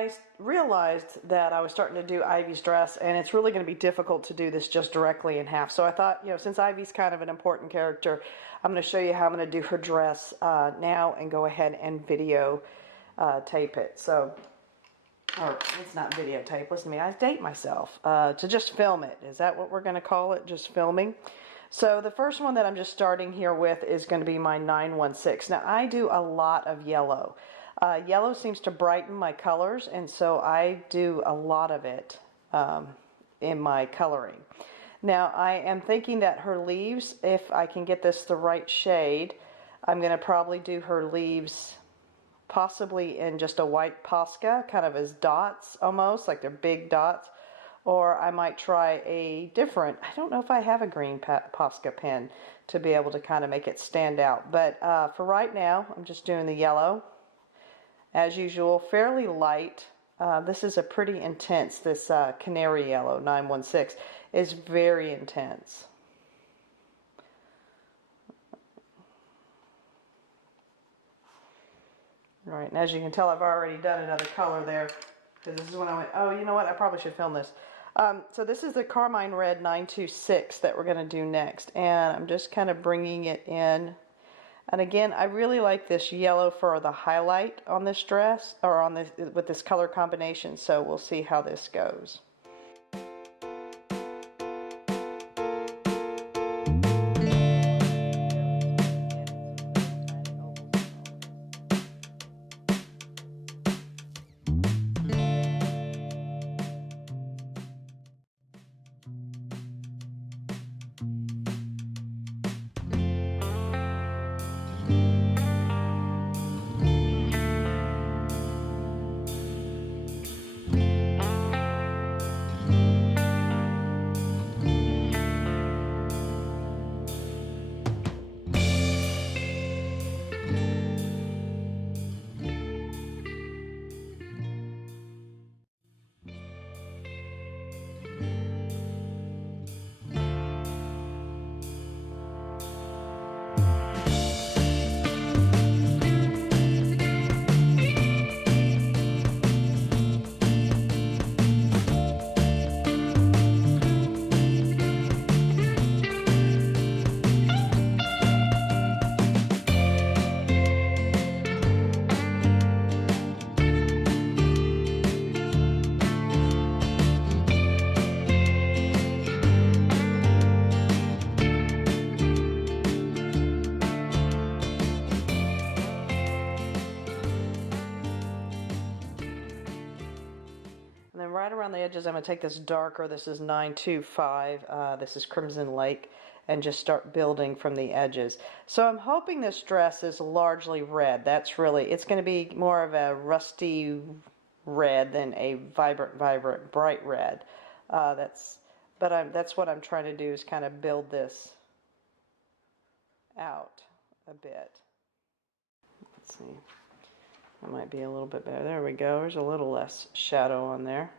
I realized that I was starting to do Ivy's dress, and it's really going to be difficult to do this just directly in half. So I thought, since Ivy's kind of an important character, I'm going to show you how I'm going to do her dress now and go ahead and video tape it. So, or it's not videotape, listen to me, I date myself. To just film it. Is that what we're going to call it? Just filming? So the first one that I'm just starting here with is going to be my 916. Now I do a lot of yellow. Yellow seems to brighten my colors, and so I do a lot of it in my coloring. Now I am thinking that her leaves, if I can get this the right shade, I'm going to probably do her leaves possibly in just a white Posca, kind of as dots almost, like they're big dots. Or I might try a different, I don't know if I have a green Posca pen to be able to kind of make it stand out. But for right now, I'm just doing the yellow. As usual, fairly light. This is a pretty intense, this canary yellow, 916, is very intense. All right, and as you can tell, I've already done another color there, because this is when I went, oh, you know what, I probably should film this. So this is the Carmine Red 926 that we're going to do next, and I'm just kind of bringing it in. And again, I really like this yellow for the highlight on this dress, or on this with this color combination, so we'll see how this goes. And then right around the edges, I'm going to take this darker, this is 925, this is Crimson Lake, and just start building from the edges. So I'm hoping this dress is largely red. That's really, it's going to be more of a rusty red than a vibrant, bright red. That's what I'm trying to do, is kind of build this out a bit. Let's see. That might be a little bit better. There we go. There's a little less shadow on there.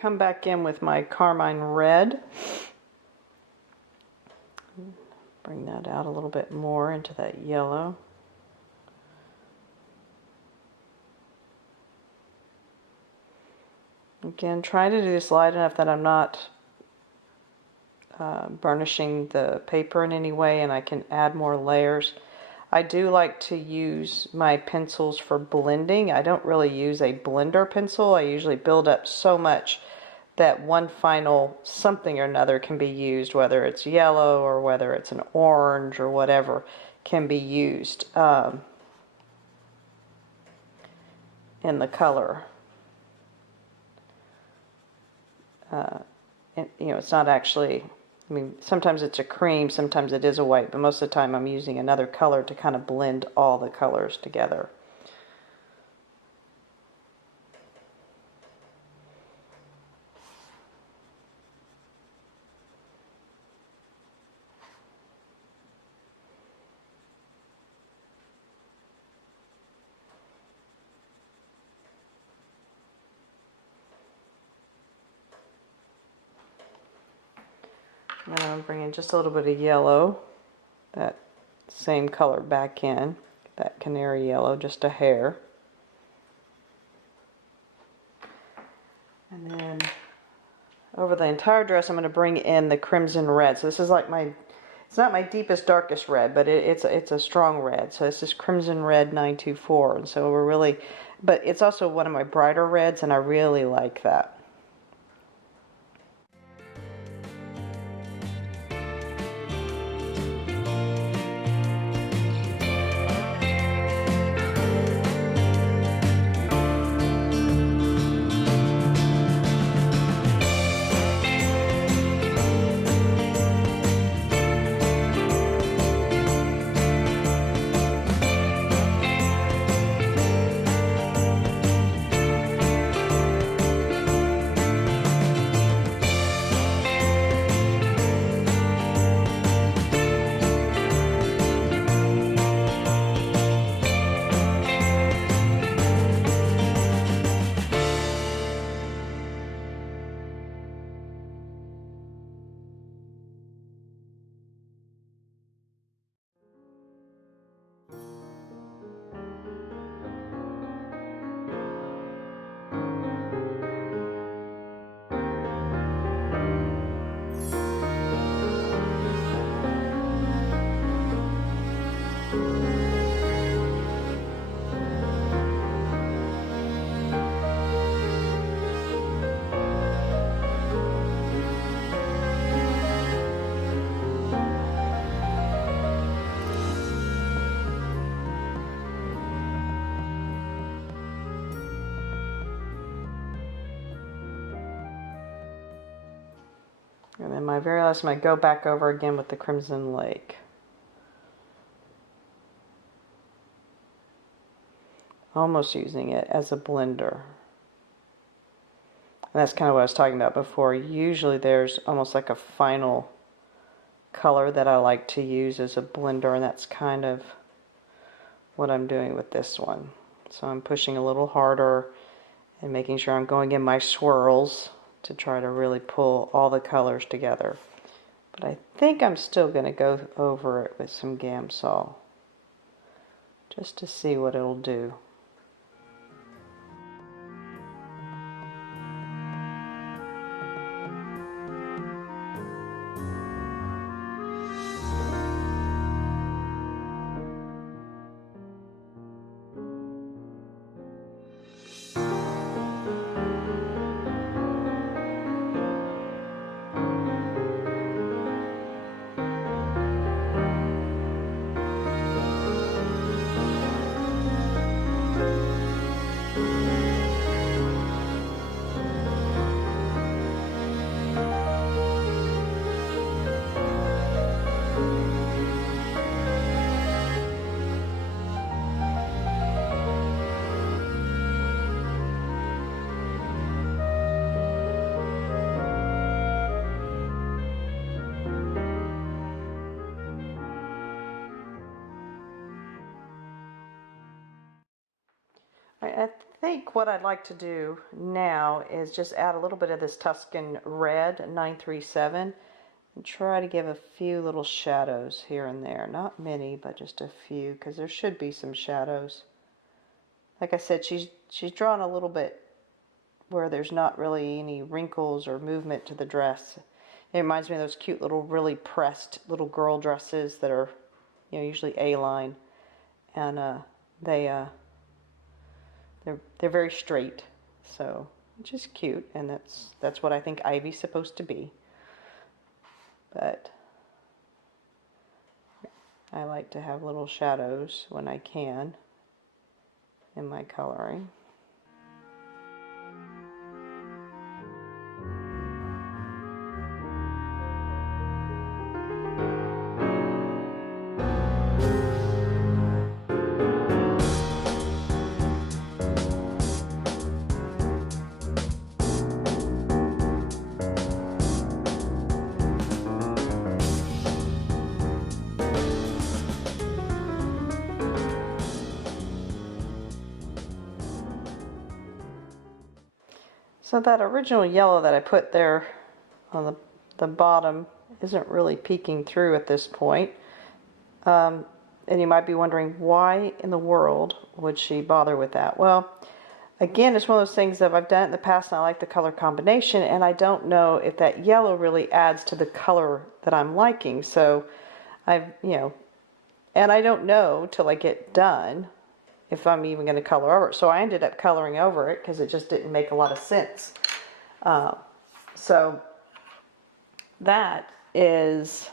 Come back in with my Carmine Red. Bring that out a little bit more into that yellow. Again, try to do this light enough that I'm not burnishing the paper in any way, and I can add more layers. I do like to use my pencils for blending. I don't really use a blender pencil. I usually build up so much that one final something or another can be used, whether it's yellow or whether it's an orange or whatever can be used in the color. And, you know, it's not actually, I mean, sometimes it's a cream, sometimes it is a white, but most of the time I'm using another color to kind of blend all the colors together. And then I'm bringing just a little bit of yellow, that same color back in, that canary yellow, just a hair. And then over the entire dress I'm going to bring in the crimson red. So this is like my, it's not my deepest, darkest red, but it's a strong red. So this is Crimson Red 924. And so we're really, but it's also one of my brighter reds, and I really like that. And then my very last one, I go back over again with the Crimson Lake. Almost using it as a blender. And that's kind of what I was talking about before. Usually there's almost like a final color that I like to use as a blender, and that's kind of what I'm doing with this one. So I'm pushing a little harder and making sure I'm going in my swirls to try to really pull all the colors together. But I think I'm still going to go over it with some Gamsol just to see what it'll do. I think what I'd like to do now is just add a little bit of this Tuscan Red 937 and try to give a few little shadows here and there. Not many, but just a few, because there should be some shadows. Like I said, she's drawn a little bit where there's not really any wrinkles or movement to the dress. It reminds me of those cute little really pressed little girl dresses that are, you know, usually A-line. and they're very straight, so which is cute, and that's what I think ivy's supposed to be. But I like to have little shadows when I can in my coloring. So that original yellow that I put there on the bottom isn't really peeking through at this point. And you might be wondering, why in the world would she bother with that? Well, again, it's one of those things that I've done it in the past and I like the color combination, and I don't know if that yellow really adds to the color that I'm liking. So and I don't know till I get done if I'm even going to color over it. So I ended up coloring over it because it just didn't make a lot of sense. So that is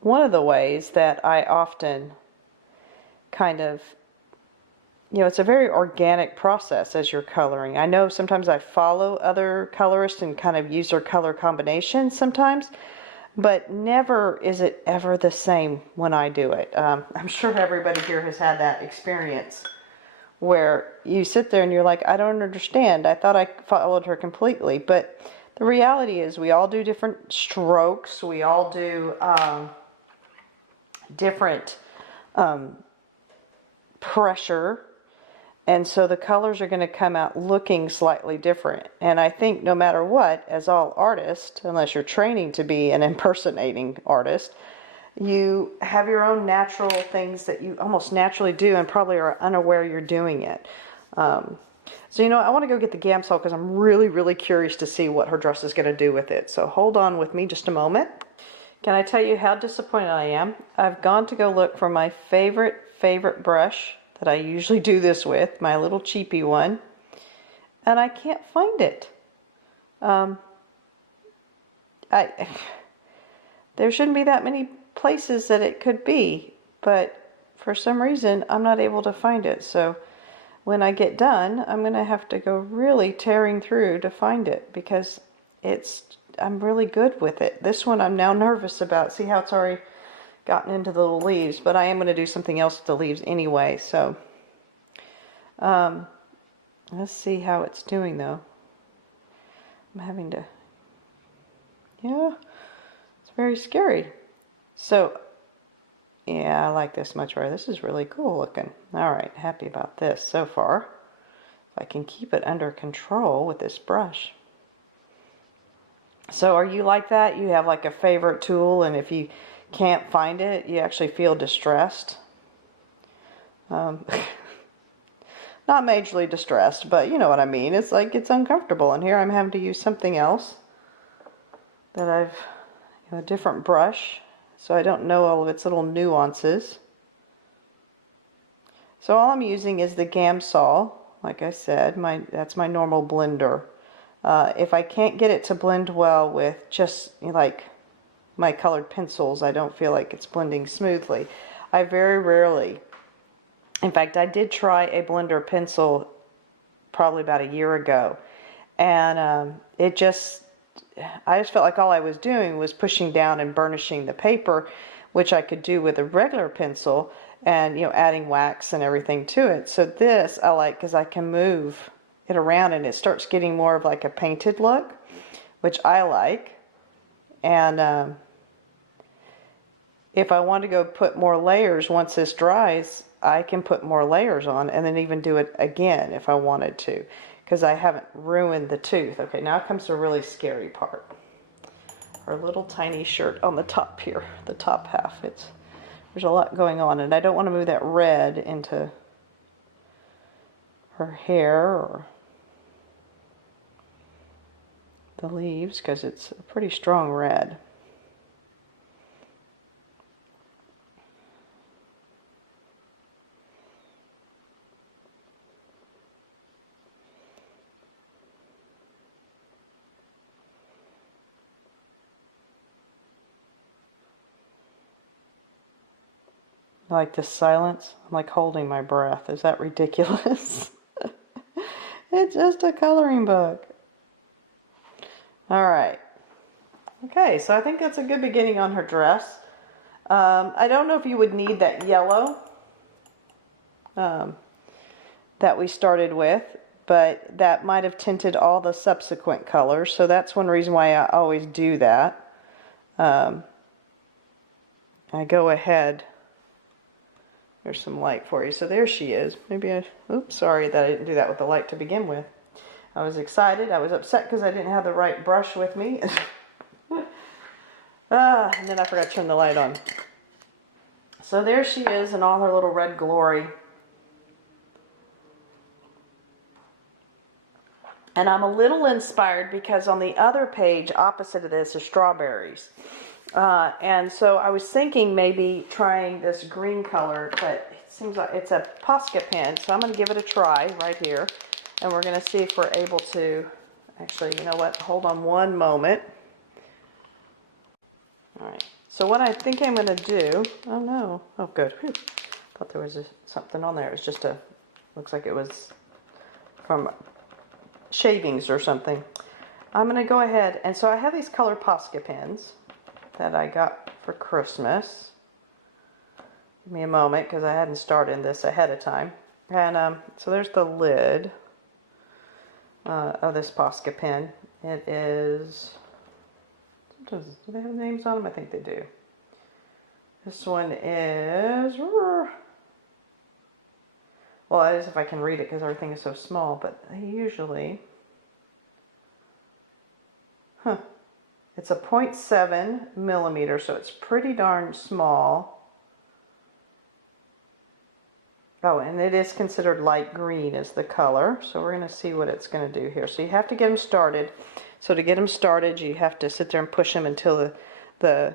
one of the ways that I often kind of, it's a very organic process as you're coloring. I know sometimes I follow other colorists and kind of use their color combinations sometimes, but never is it ever the same when I do it. I'm sure everybody here has had that experience where you sit there and you're like, I don't understand. I thought I followed her completely. But the reality is we all do different strokes. We all do different pressure. And so the colors are going to come out looking slightly different. And I think no matter what, as all artists, unless you're training to be an impersonating artist, you have your own natural things that you almost naturally do and probably are unaware you're doing it. So I want to go get the Gamsol because I'm really, really curious to see what her dress is going to do with it. So hold on with me just a moment. Can I tell you how disappointed I am? I've gone to go look for my favorite brush that I usually do this with, my little cheapy one, and I can't find it. There shouldn't be that many places that it could be, but for some reason I'm not able to find it. So when I get done, I'm going to have to go really tearing through to find it because I'm really good with it. This one I'm now nervous about. See how it's already gotten into the little leaves, but I am going to do something else with the leaves anyway. So let's see how it's doing though. I'm having to, it's very scary. So yeah, I like this much better. This is really cool looking. All right, happy about this so far. If I can keep it under control with this brush. So are you like that? You have like a favorite tool, and if you can't find it, you actually feel distressed? Not majorly distressed, but you know what I mean. It's like it's uncomfortable, and here I'm having to use something else that I've, a different brush, so I don't know all of its little nuances. So all I'm using is the Gamsol, like I said, that's my normal blender. If I can't get it to blend well with just like my colored pencils, I don't feel like it's blending smoothly. I very rarely, in fact, I did try a blender pencil probably about a year ago, and I just felt like all I was doing was pushing down and burnishing the paper, which I could do with a regular pencil and adding wax and everything to it. So this I like because I can move it around and it starts getting more of like a painted look, which I like. And if I want to go put more layers once this dries, I can put more layers on and then even do it again if I wanted to, because I haven't ruined the tooth. Okay, now comes the really scary part. Her little tiny shirt on the top here, the top half. There's a lot going on, and I don't want to move that red into her hair or the leaves because it's a pretty strong red. I like this silence. I'm like holding my breath. Is that ridiculous? It's just a coloring book. All right. Okay, so I think that's a good beginning on her dress. I don't know if you would need that yellow that we started with, but that might have tinted all the subsequent colors. So that's one reason why I always do that. I go ahead. There's some light for you. So there she is. Maybe oops, sorry that I didn't do that with the light to begin with. I was excited. I was upset because I didn't have the right brush with me. And then I forgot to turn the light on. So there she is in all her little red glory. And I'm a little inspired because on the other page opposite of this is strawberries. And so I was thinking maybe trying this green color, but it seems like it's a Posca pen. So I'm going to give it a try right here. And we're going to see if we're able to, actually, you know what, hold on one moment. All right, so what I think I'm going to do, oh no, oh good, whew. Thought there was something on there. It was just looks like it was from shavings or something. I'm going to go ahead, and so I have these colored Posca pens that I got for Christmas. Give me a moment because I hadn't started this ahead of time. And so there's the lid of this Posca pen. It is, do they have names on them? I think they do. This one is, well, that is if I can read it because everything is so small, but I usually, it's a 0.7 millimeter, so it's pretty darn small. Oh, and it is considered light green as the color, so we're going to see what it's going to do here. So you have to get them started. So to get them started, you have to sit there and push them until the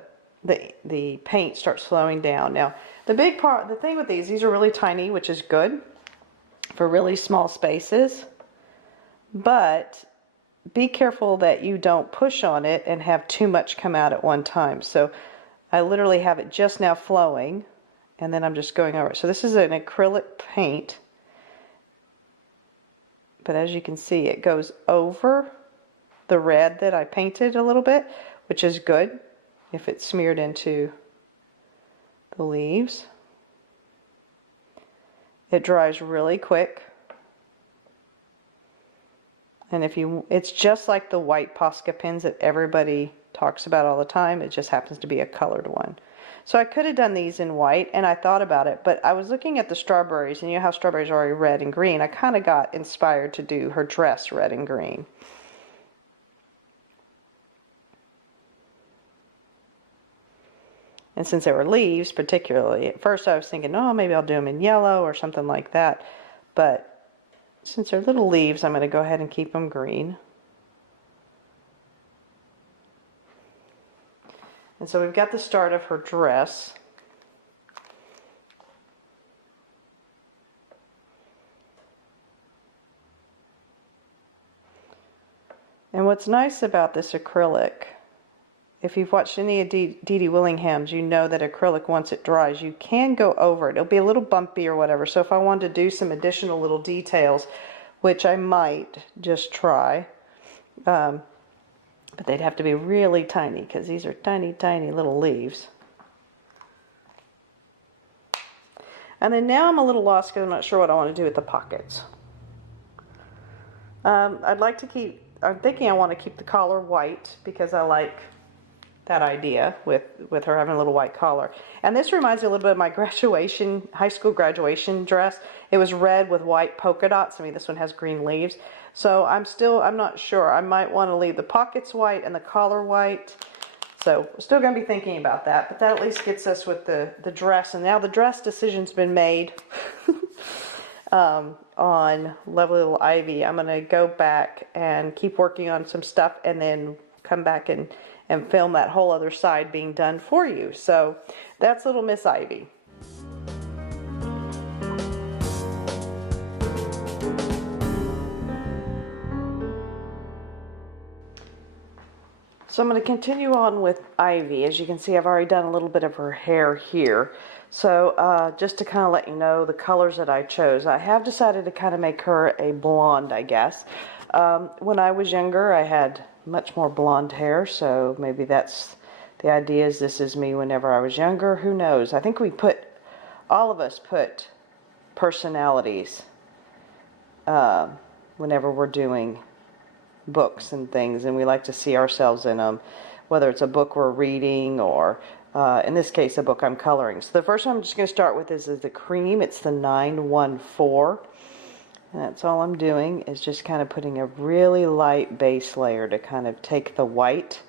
paint starts flowing down. Now, the thing with these are really tiny, which is good for really small spaces, but be careful that you don't push on it and have too much come out at one time. So I literally have it just now flowing, and then I'm just going over it. So this is an acrylic paint, but as you can see, it goes over the red that I painted a little bit, which is good if it's smeared into the leaves. It dries really quick. And it's just like the white Posca pens that everybody talks about all the time. It just happens to be a colored one. So I could have done these in white, and I thought about it, but I was looking at the strawberries, and you know how strawberries are already red and green. I kind of got inspired to do her dress red and green. And since they were leaves, particularly, at first I was thinking, oh, maybe I'll do them in yellow or something like that. But since they're little leaves, I'm going to go ahead and keep them green. And so we've got the start of her dress. And what's nice about this acrylic, if you've watched any of Dee Dee Willingham's, you know that acrylic, once it dries, you can go over it. It'll be a little bumpy or whatever. So if I wanted to do some additional little details, which I might just try, but they'd have to be really tiny because these are tiny, tiny little leaves. And then now I'm a little lost because I'm not sure what I want to do with the pockets. I'd like to keep, I'm thinking I want to keep the collar white because I like that idea with her having a little white collar. And this reminds me a little bit of my graduation, high school graduation dress. It was red with white polka dots. I mean, this one has green leaves. So I'm not sure. I might want to leave the pockets white and the collar white. So we're still going to be thinking about that, but that at least gets us with the dress. And now the dress decision's been made on Lovely Little Ivy. I'm going to go back and keep working on some stuff and then come back and film that whole other side being done for you. So that's Little Miss Ivy. So I'm going to continue on with Ivy. As you can see, I've already done a little bit of her hair here. So just to kind of let you know the colors that I chose, I have decided to kind of make her a blonde, I guess. When I was younger, I had much more blonde hair, so maybe that's the idea. Is this is me whenever I was younger. Who knows? I think all of us put personalities whenever we're doing books and things, and we like to see ourselves in them, whether it's a book we're reading or in this case a book I'm coloring. So the first one I'm just going to start with is the cream. It's the 914, and that's all I'm doing is just kind of putting a really light base layer to kind of take the white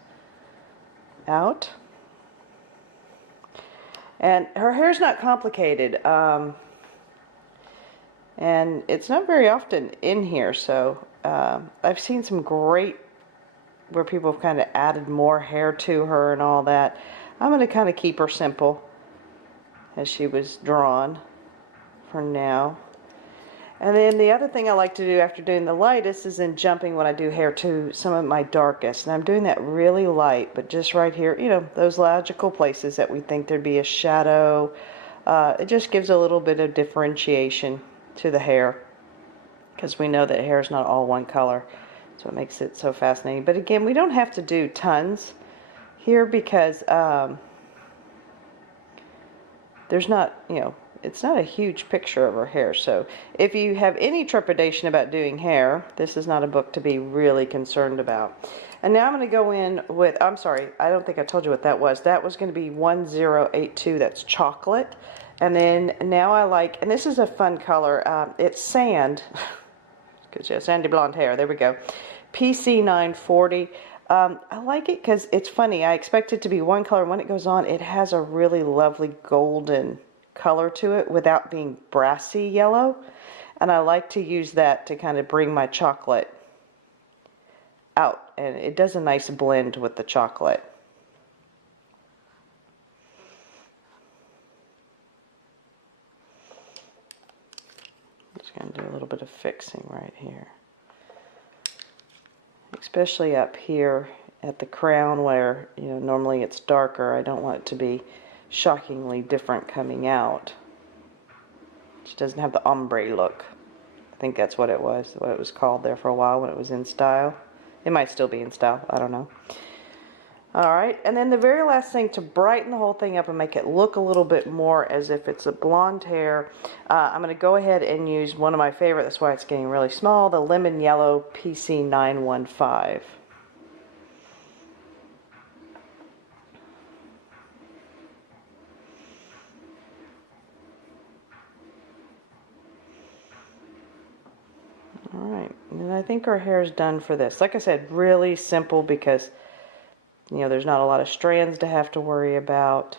out. And her hair's not complicated, and it's not very often in here, so I've seen some great where people have kind of added more hair to her and all that. I'm going to kind of keep her simple as she was drawn for now. And then the other thing I like to do after doing the lightest is in jumping when I do hair to some of my darkest. And I'm doing that really light, but just right here, you know, those logical places that we think there'd be a shadow. It just gives a little bit of differentiation to the hair, because we know that hair is not all one color. So it makes it so fascinating. But again, we don't have to do tons here because there's not, you know, it's not a huge picture of her hair. So if you have any trepidation about doing hair, this is not a book to be really concerned about. And now I'm going to go in with, I'm sorry, I don't think I told you what that was. That was going to be 1082, that's chocolate. And then now I like, and this is a fun color, it's sand, because yeah, sandy blonde hair, there we go. PC 940. I like it because it's funny. I expect it to be one color. When it goes on, it has a really lovely golden color to it without being brassy yellow. And I like to use that to kind of bring my chocolate out. And it does a nice blend with the chocolate. Just going to do a little bit of fixing right here. Especially up here at the crown where, you know, normally it's darker. I don't want it to be shockingly different coming out. It doesn't have the ombre look. I think that's what it was called there for a while when it was in style. It might still be in style, I don't know. Alright, and then the very last thing to brighten the whole thing up and make it look a little bit more as if it's a blonde hair, I'm going to go ahead and use one of my favorite, that's why it's getting really small, the lemon yellow PC 915. Alright, and I think our hair is done for this. Like I said, really simple because, you know, there's not a lot of strands to have to worry about.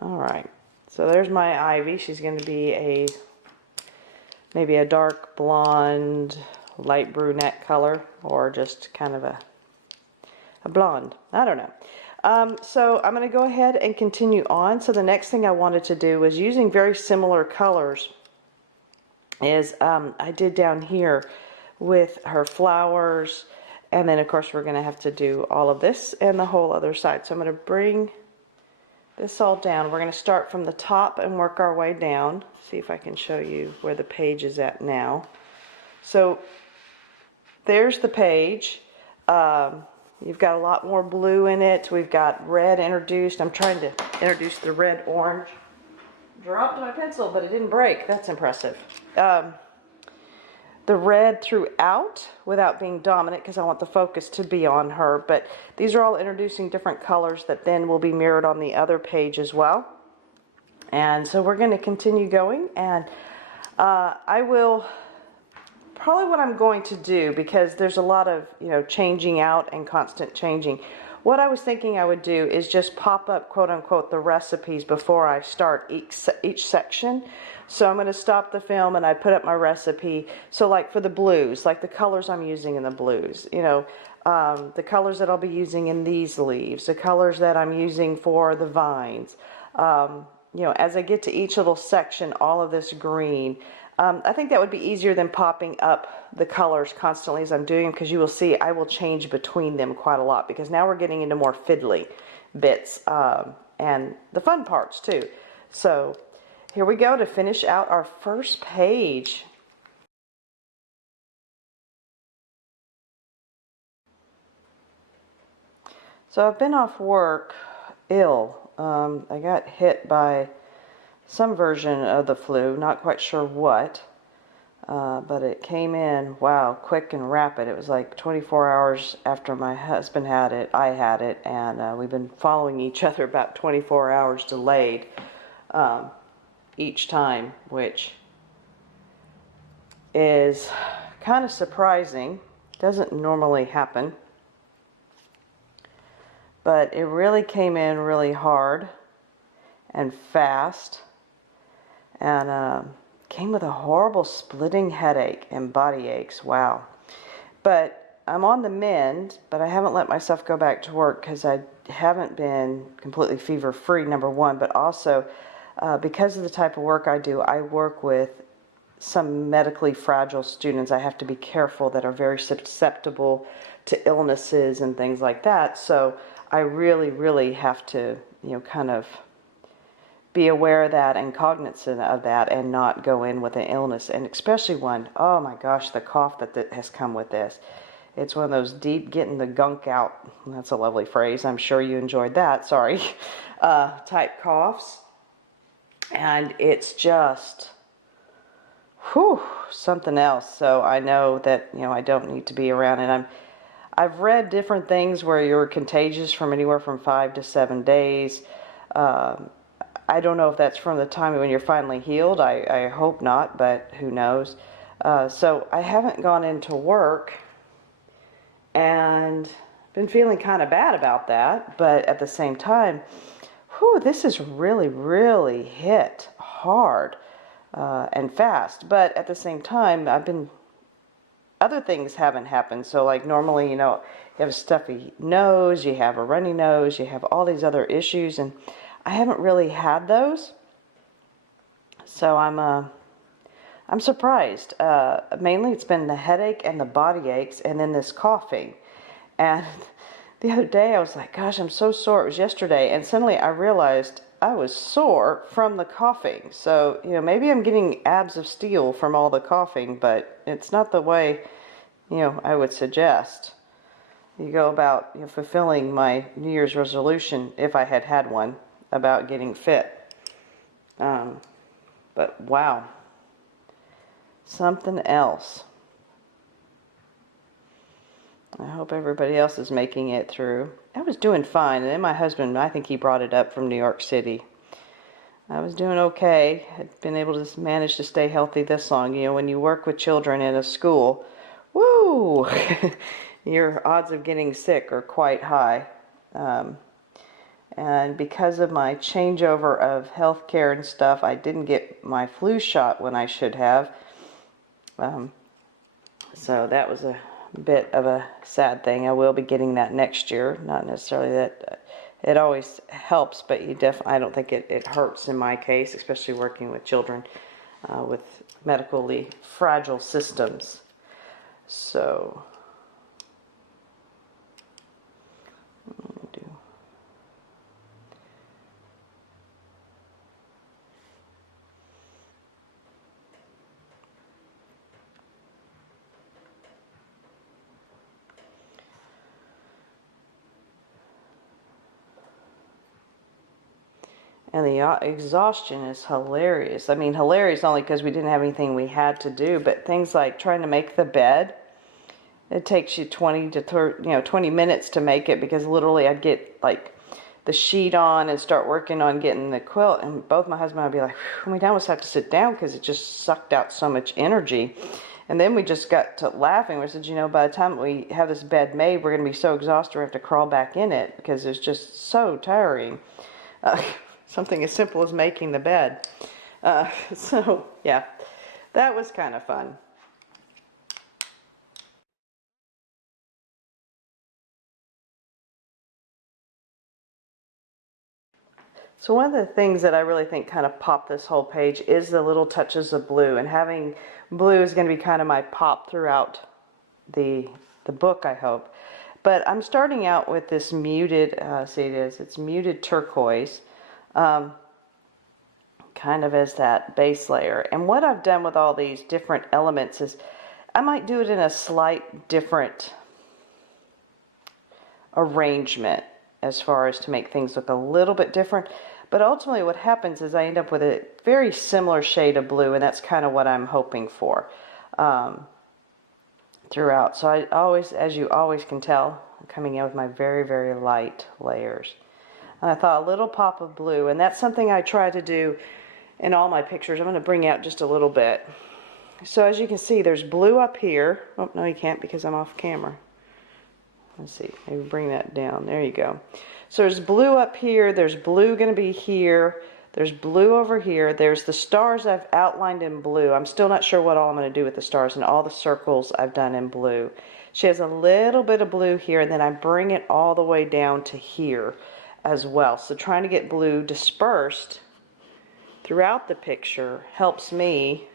Alright, so there's my Ivy. She's going to be maybe a dark blonde, light brunette color, or just kind of a blonde. I don't know. So I'm going to go ahead and continue on. So the next thing I wanted to do was using very similar colors is I did down here with her flowers. And then, of course, we're going to have to do all of this and the whole other side. So I'm going to bring this all down. We're going to start from the top and work our way down. See if I can show you where the page is at now. So there's the page. You've got a lot more blue in it. We've got red introduced. I'm trying to introduce the red-orange. Dropped my pencil, but it didn't break. That's impressive. The red throughout without being dominant because I want the focus to be on her. But these are all introducing different colors that then will be mirrored on the other page as well. And so we're going to continue going, and I will probably what I'm going to do, because there's a lot of, you know, changing out and constant changing. What I was thinking I would do is just pop up, quote unquote, the recipes before I start each section. So I'm going to stop the film and I put up my recipe. So like for the blues, like the colors I'm using in the blues, you know, the colors that I'll be using in these leaves, the colors that I'm using for the vines. You know, as I get to each little section, all of this green, I think that would be easier than popping up the colors constantly as I'm doing them, because you will see I will change between them quite a lot, because now we're getting into more fiddly bits and the fun parts too. So here we go to finish out our first page. So I've been off work ill. I got hit by some version of the flu, not quite sure what, but it came in, wow, quick and rapid. It was like 24 hours after my husband had it, I had it, and we've been following each other about 24 hours delayed each time, which is kind of surprising. Doesn't normally happen. But it really came in really hard and fast, and came with a horrible splitting headache and body aches. Wow. But I'm on the mend, but I haven't let myself go back to work because I haven't been completely fever free, number one, but also because of the type of work I do, I work with some medically fragile students. I have to be careful that are very susceptible to illnesses and things like that. So I really have to, kind of be aware of that and cognizant of that, and not go in with an illness, and especially one, oh my gosh, the cough that has come with this. It's one of those deep getting the gunk out, that's a lovely phrase, I'm sure you enjoyed that, sorry, type coughs. And it's just, whew, something else. So I know that, I don't need to be around it. I've read different things where you're contagious from anywhere from 5 to 7 days. I don't know if that's from the time when you're finally healed. I hope not, but who knows. So I haven't gone into work and been feeling kind of bad about that. But at the same time, whew, this has really hit hard and fast. But at the same time, other things haven't happened. So like normally, you have a stuffy nose, you have a runny nose, you have all these other issues, and I haven't really had those. So I'm surprised. Mainly it's been the headache and the body aches, and then this coughing. And the other day I was like, gosh, I'm so sore. It was yesterday, and suddenly I realized I was sore from the coughing. So, maybe I'm getting abs of steel from all the coughing, but it's not the way, I would suggest you go about fulfilling my New Year's resolution, if I had had one, about getting fit. But wow, something else. I hope everybody else is making it through. I was doing fine, and then my husband, I think he brought it up from New York City. I was doing okay. I'd been able to manage to stay healthy this long. When you work with children in a school, woo, your odds of getting sick are quite high. And because of my changeover of health care and stuff, I didn't get my flu shot when I should have. So that was a bit of a sad thing. I will be getting that next year. Not necessarily that it always helps, but I don't think it hurts in my case, especially working with children with medically fragile systems. So and the exhaustion is hilarious. I mean, hilarious only because we didn't have anything we had to do, but things like trying to make the bed, it takes you 20 to 30, 20 minutes to make it, because literally I'd get like the sheet on and start working on getting the quilt, and both my husband and I'd be like, we almost have to sit down because it just sucked out so much energy. And then we just got to laughing. We said, by the time we have this bed made, we're going to be so exhausted we have to crawl back in it because it's just so tiring. Something as simple as making the bed. So, yeah, that was kind of fun. So one of the things that I really think kind of pop this whole page is the little touches of blue, and having blue is going to be kind of my pop throughout the book, I hope. But I'm starting out with this muted, it's muted turquoise, kind of as that base layer. And what I've done with all these different elements is I might do it in a slight different arrangement as far as to make things look a little bit different. But ultimately what happens is I end up with a very similar shade of blue, and that's kind of what I'm hoping for throughout. So I always, as you always can tell, I'm coming in with my very, very light layers. And I thought a little pop of blue, and that's something I try to do in all my pictures. I'm going to bring out just a little bit. So as you can see, there's blue up here. Oh, no, you can't because I'm off camera. Let's see, maybe bring that down. There you go. So there's blue up here, there's blue going to be here, there's blue over here, there's the stars I've outlined in blue. I'm still not sure what all I'm going to do with the stars, and all the circles I've done in blue. She has a little bit of blue here, and then I bring it all the way down to here as well. So trying to get blue dispersed throughout the picture helps me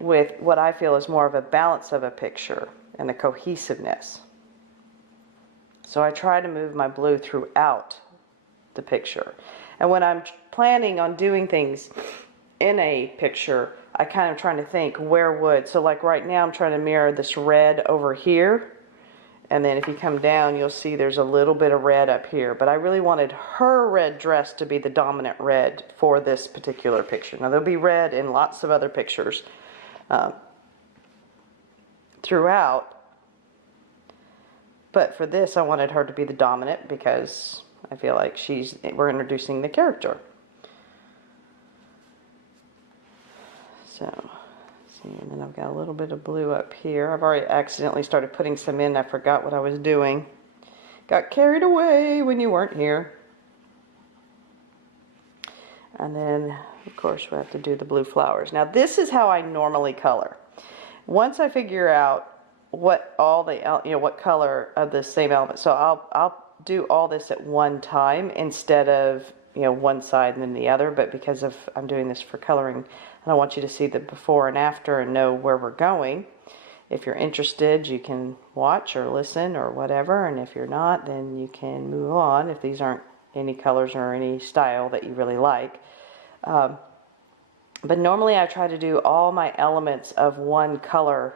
with what I feel is more of a balance of a picture and a cohesiveness. So I try to move my blue throughout the picture. And when I'm planning on doing things in a picture, I kind of trying to think where would, so like right now I'm trying to mirror this red over here. And then if you come down, you'll see there's a little bit of red up here. But I really wanted her red dress to be the dominant red for this particular picture. Now there'll be red in lots of other pictures throughout. But for this, I wanted her to be the dominant because I feel like we're introducing the character. So, see, and then I've got a little bit of blue up here. I've already accidentally started putting some in. I forgot what I was doing. Got carried away when you weren't here. And then, of course, we have to do the blue flowers. Now, this is how I normally color. Once I figure out what all the, what color of the same element. So I'll do all this at one time instead of, one side and then the other. But because I'm doing this for coloring, and I want you to see the before and after and know where we're going. If you're interested, you can watch or listen or whatever. And if you're not, then you can move on if these aren't any colors or any style that you really like. But normally I try to do all my elements of one color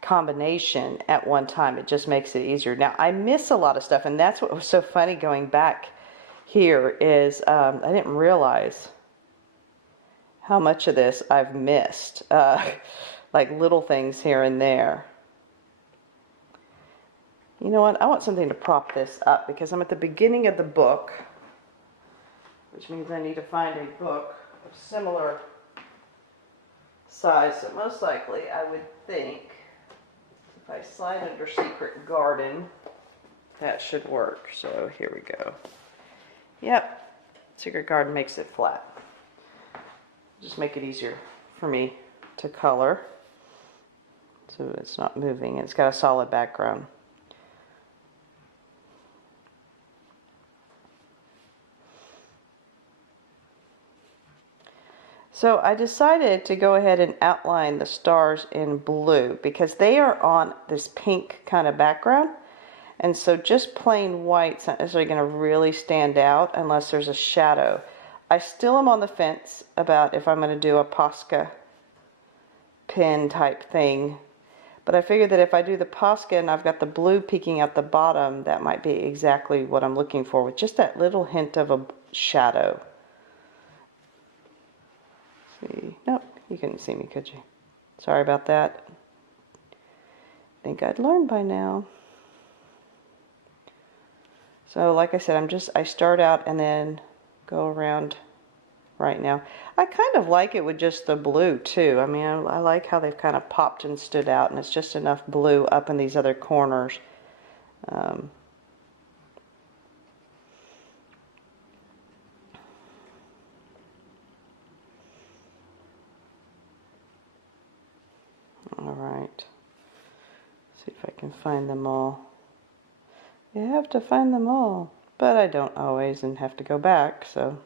combination at one time. It just makes it easier. Now I miss a lot of stuff, and that's what was so funny going back here is I didn't realize how much of this I've missed, like little things here and there. You know what, I want something to prop this up because I'm at the beginning of the book, which means I need to find a book of similar size. So most likely I would think if I slide under Secret Garden, that should work. So here we go. Yep, Secret Garden makes it flat. Just make it easier for me to color. So it's not moving. It's got a solid background. So I decided to go ahead and outline the stars in blue because they are on this pink kind of background. And so just plain white's not necessarily going to really stand out unless there's a shadow. I still am on the fence about if I'm going to do a Posca pen type thing. But I figured that if I do the Posca and I've got the blue peeking out the bottom, that might be exactly what I'm looking for with just that little hint of a shadow. See, nope, you couldn't see me, could you? Sorry about that. I think I'd learned by now. So like I said, I start out and then go around right now. I kind of like it with just the blue too. I mean, I like how they've kind of popped and stood out, and it's just enough blue up in these other corners. All right, see if I can find them all. You have to find them all. but I don't always and have to go back, so.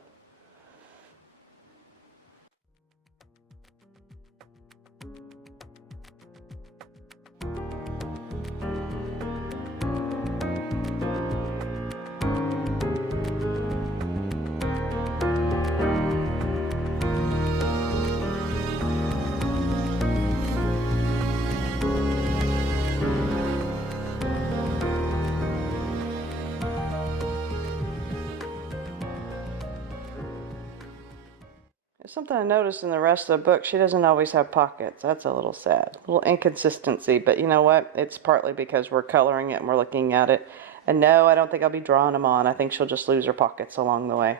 Something I noticed in the rest of the book, she doesn't always have pockets. That's a little sad. A little inconsistency, but you know what? It's partly because we're coloring it and we're looking at it. And no, I don't think I'll be drawing them on. I think she'll just lose her pockets along the way.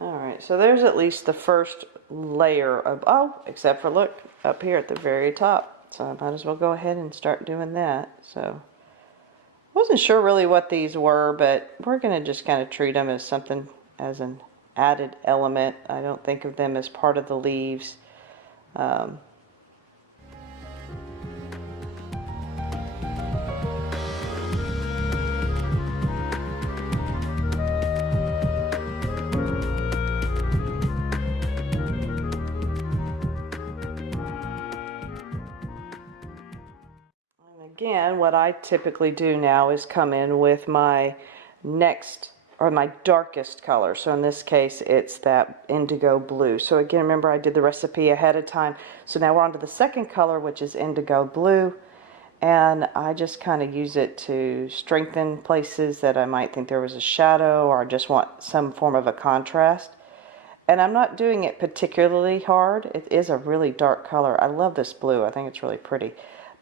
Alright, so there's at least the first layer of, oh, except for look, up here at the very top. So I might as well go ahead and start doing that. So I wasn't sure really what these were, but we're going to just kind of treat them as something, as an added element. I don't think of them as part of the leaves. Again, what I typically do now is come in with my next, or my darkest color. So in this case, it's that indigo blue. So again, remember I did the recipe ahead of time. So now we're on to the second color, which is indigo blue. And I just kind of use it to strengthen places that I might think there was a shadow, or I just want some form of a contrast. And I'm not doing it particularly hard. It is a really dark color. I love this blue. I think it's really pretty.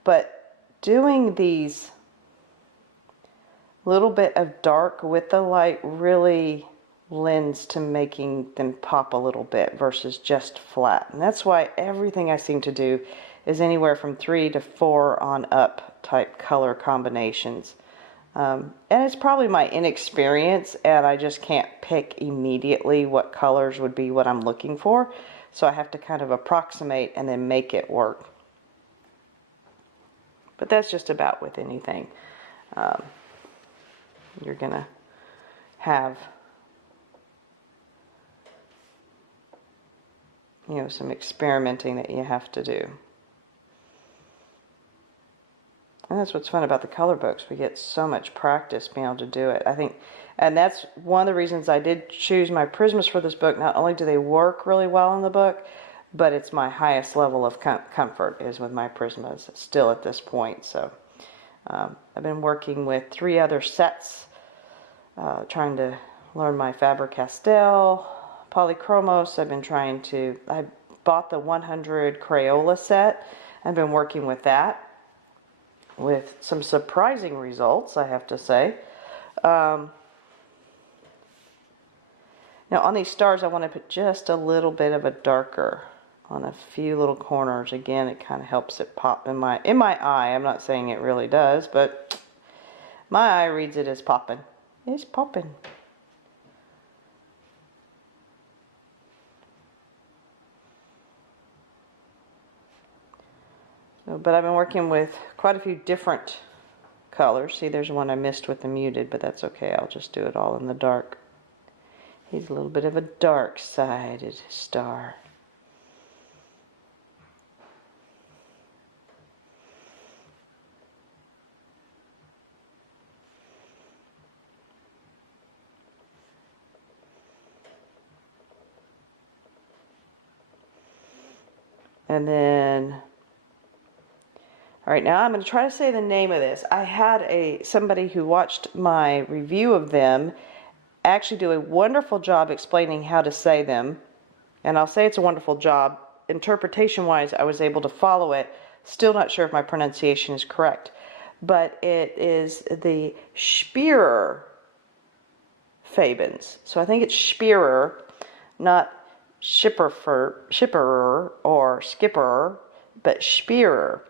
But doing these little bit of dark with the light really lends to making them pop a little bit versus just flat. And that's why everything I seem to do is anywhere from 3 to 4 on up type color combinations. And it's probably my inexperience, and I just can't pick immediately what colors would be what I'm looking for. So I have to kind of approximate and then make it work. But that's just about with anything. You're going to have, you know, some experimenting that you have to do. And that's what's fun about the color books. We get so much practice being able to do it. I think, and that's one of the reasons I did choose my Prismas for this book. Not only do they work really well in the book, but it's my highest level of comfort is with my Prismas still at this point. So I've been working with 3 other sets, trying to learn my Faber-Castell, Polychromos. I bought the 100 Crayola set. I've been working with that with some surprising results, I have to say. Now on these stars, I want to put just a little bit of a darker on a few little corners. Again, it kind of helps it pop in my eye. I'm not saying it really does, but my eye reads it as popping. It's popping. So, but I've been working with quite a few different colors. See, there's one I missed with the muted, but that's okay. I'll just do it all in the dark. He's a little bit of a dark-sided star. And then, all right, now I'm going to try to say the name of this. I had somebody who watched my review of them actually do a wonderful job explaining how to say them. And I'll say it's a wonderful job. Interpretation-wise, I was able to follow it. Still not sure if my pronunciation is correct. But it is the Spearer Fabens. So I think it's Spearer, not Shipperer or Skipper, but Spearer.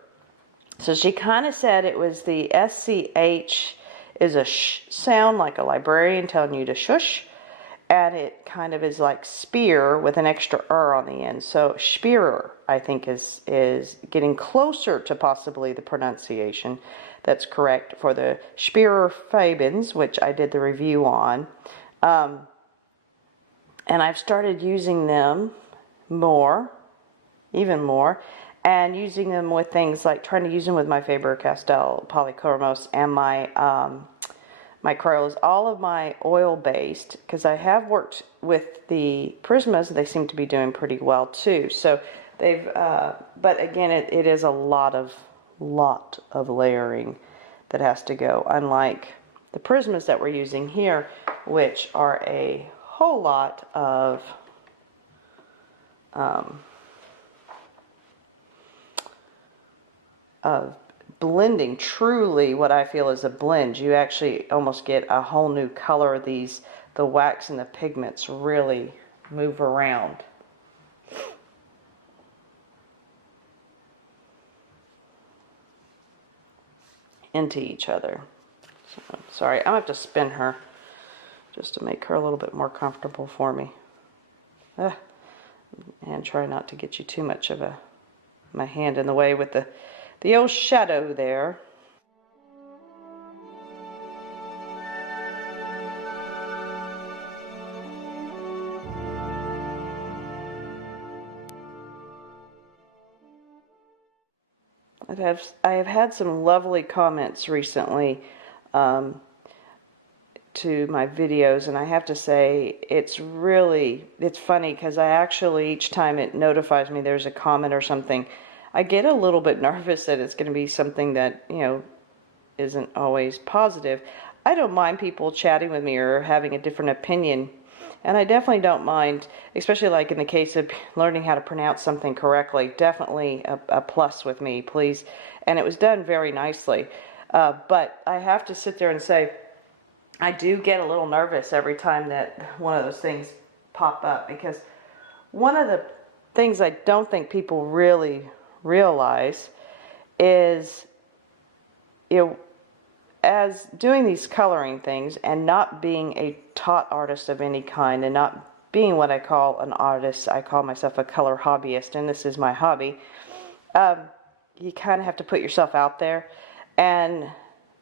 So she kind of said it was the SCH is a sh sound, like a librarian telling you to shush, and it kind of is like spear with an extra "er" on the end. So spearer, I think, is getting closer to possibly the pronunciation that's correct for the Spearer Fabens, which I did the review on. And I've started using them more, even more, and using them with things like trying to use them with my Faber-Castell polychromos and my my Crayolas, all of my oil-based, because I have worked with the Prismas. They seem to be doing pretty well too. So they've, but again, it is a lot of layering that has to go, unlike the Prismas that we're using here, which are a whole lot of blending. Truly what I feel is a blend. You actually almost get a whole new color. The wax and the pigments really move around. Into each other. So, sorry, I'm going to have to spin her just to make her a little bit more comfortable for me. And try not to get you too much of my hand in the way with the old shadow there. I have had some lovely comments recently to my videos, and I have to say it's funny because I actually, each time it notifies me there's a comment or something, I get a little bit nervous that it's going to be something that, you know, isn't always positive. I don't mind people chatting with me or having a different opinion, and I definitely don't mind, especially like in the case of learning how to pronounce something correctly. Definitely a plus with me, please. And it was done very nicely. But I have to sit there and say, I do get a little nervous every time that one of those things pop up, because one of the things I don't think people really realize is, you know, as doing these coloring things and not being a taught artist of any kind and not being what I call an artist, I call myself a color hobbyist, and this is my hobby. You kind of have to put yourself out there. And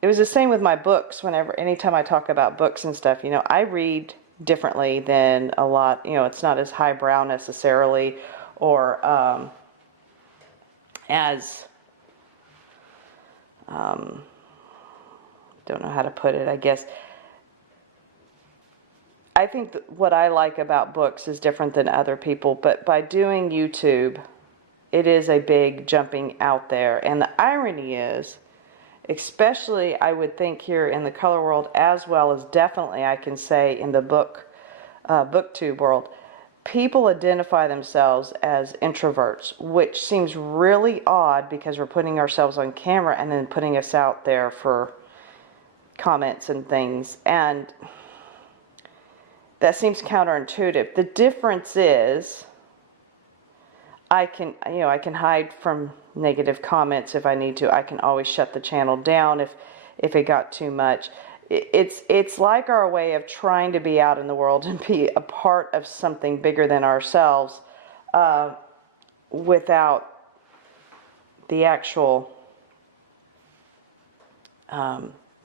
it was the same with my books. Anytime I talk about books and stuff, you know, I read differently than a lot, you know, it's not as highbrow necessarily, or as don't know how to put it, I guess. I think what I like about books is different than other people, but by doing YouTube, it is a big jumping out there. And the irony is, especially I would think here in the color world, as well as definitely I can say in the booktube world, people identify themselves as introverts, which seems really odd because we're putting ourselves on camera and then putting us out there for comments and things, and that seems counterintuitive. The difference is I can hide from negative comments if I need to. I can always shut the channel down if it got too much. It's like our way of trying to be out in the world and be a part of something bigger than ourselves, without the actual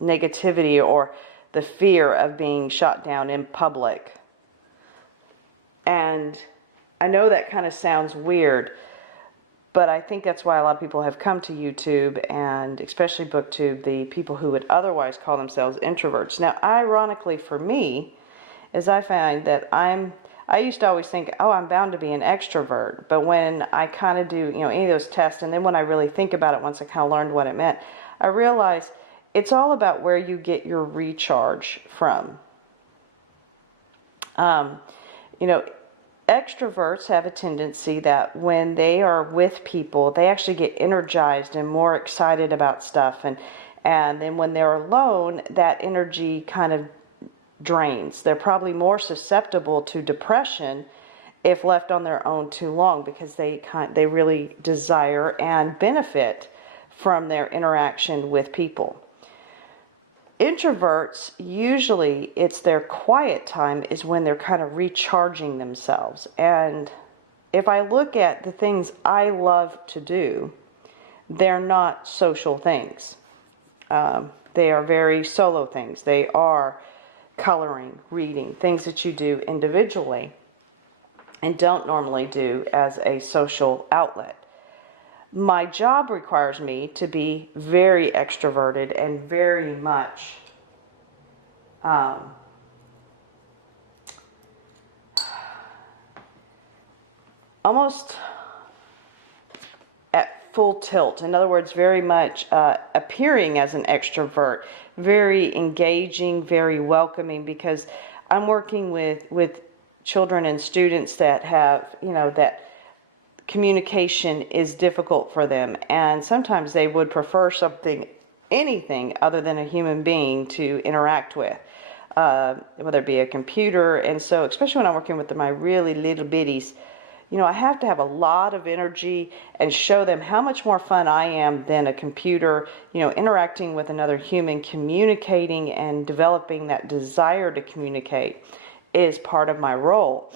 negativity or the fear of being shot down in public. And I know that kind of sounds weird, but I think that's why a lot of people have come to YouTube, and especially BookTube, the people who would otherwise call themselves introverts. Now, ironically for me, is I find that I used to always think, oh, I'm bound to be an extrovert. But when I kind of do, you know, any of those tests, and then when I really think about it, once I kind of learned what it meant, I realized it's all about where you get your recharge from. You know, extroverts have a tendency that when they are with people, they actually get energized and more excited about stuff. And then when they're alone, that energy kind of drains. They're probably more susceptible to depression if left on their own too long, because they really desire and benefit from their interaction with people. Introverts, usually it's their quiet time is when they're kind of recharging themselves. And if I look at the things I love to do, they're not social things. They are very solo things. They are coloring, reading, things that you do individually and don't normally do as a social outlet. My job requires me to be very extroverted and very much almost at full tilt. In other words, very much appearing as an extrovert, very engaging, very welcoming, because I'm working with children and students that have, that communication is difficult for them, and sometimes they would prefer anything other than a human being to interact with, whether it be a computer. And so, especially when I'm working with my really little bitties, I have to have a lot of energy and show them how much more fun I am than a computer, interacting with another human, communicating and developing that desire to communicate is part of my role.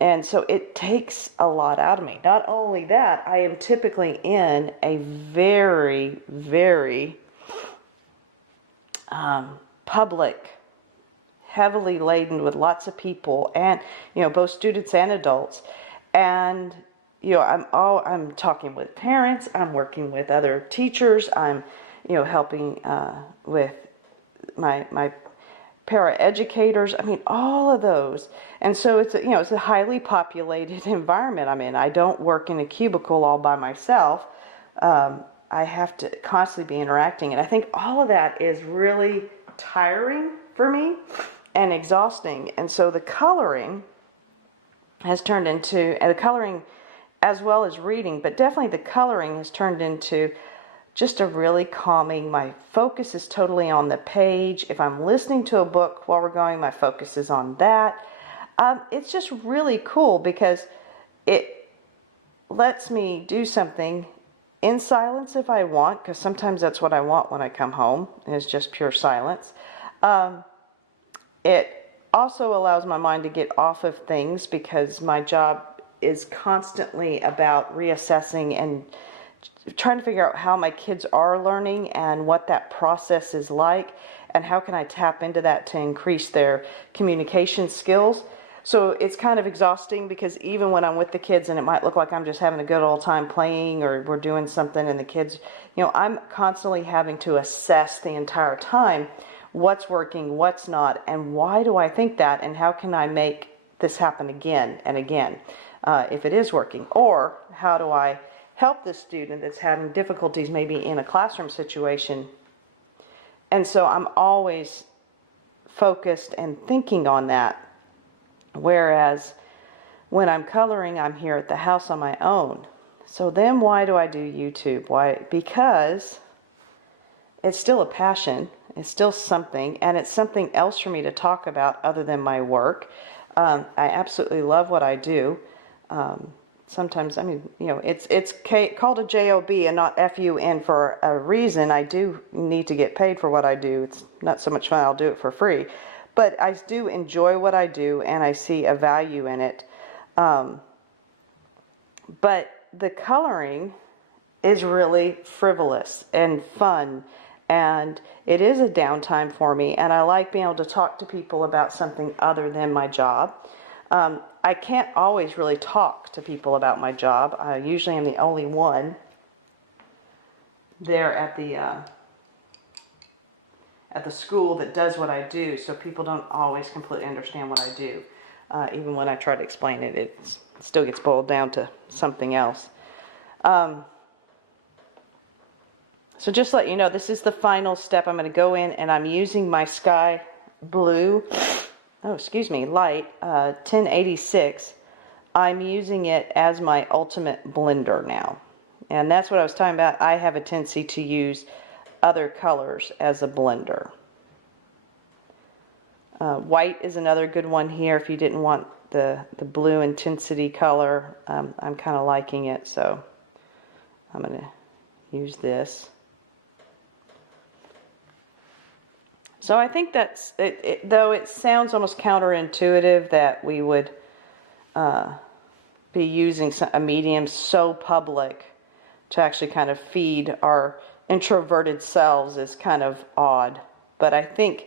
And so it takes a lot out of me. Not only that, I am typically in a very, very public, heavily laden with lots of people, and both students and adults. And I'm talking with parents. I'm working with other teachers. I'm helping with my paraeducators. I mean, all of those. And so it's it's a highly populated environment I'm in. I don't work in a cubicle all by myself. I have to constantly be interacting, and I think all of that is really tiring for me and exhausting. And so the coloring has turned into, and the coloring as well as reading, but definitely the coloring has turned into just a really calming. My focus is totally on the page. If I'm listening to a book while we're going, my focus is on that. It's just really cool because it lets me do something in silence if I want, because sometimes that's what I want when I come home, is just pure silence. It also allows my mind to get off of things, because my job is constantly about reassessing and trying to figure out how my kids are learning and what that process is like, and how can I tap into that to increase their communication skills. So it's kind of exhausting, because even when I'm with the kids and it might look like I'm just having a good old time playing, or we're doing something and the kids, I'm constantly having to assess the entire time what's working, what's not, and why do I think that, and how can I make this happen again and again if it is working, or how do I help this student that's having difficulties maybe in a classroom situation. And so I'm always focused and thinking on that. Whereas when I'm coloring, I'm here at the house on my own. So then why do I do YouTube? Why? Because it's still a passion. It's still something, and it's something else for me to talk about other than my work. I absolutely love what I do. Sometimes, it's called a job and not fun for a reason. I do need to get paid for what I do. It's not so much fun, I'll do it for free. But I do enjoy what I do, and I see a value in it. But the coloring is really frivolous and fun, and it is a downtime for me, and I like being able to talk to people about something other than my job. I can't always really talk to people about my job. I usually am the only one there at the school that does what I do, so people don't always completely understand what I do. Even when I try to explain it, it still gets boiled down to something else. So just to let you know, this is the final step. I'm going to go in and I'm using my sky blue, light, 1086. I'm using it as my ultimate blender now. And that's what I was talking about. I have a tendency to use other colors as a blender. White is another good one here if you didn't want the blue intensity color. I'm kind of liking it, so I'm going to use this. So I think that's it, though it sounds almost counterintuitive that we would be using a medium so public to actually kind of feed our introverted selves is kind of odd. But I think,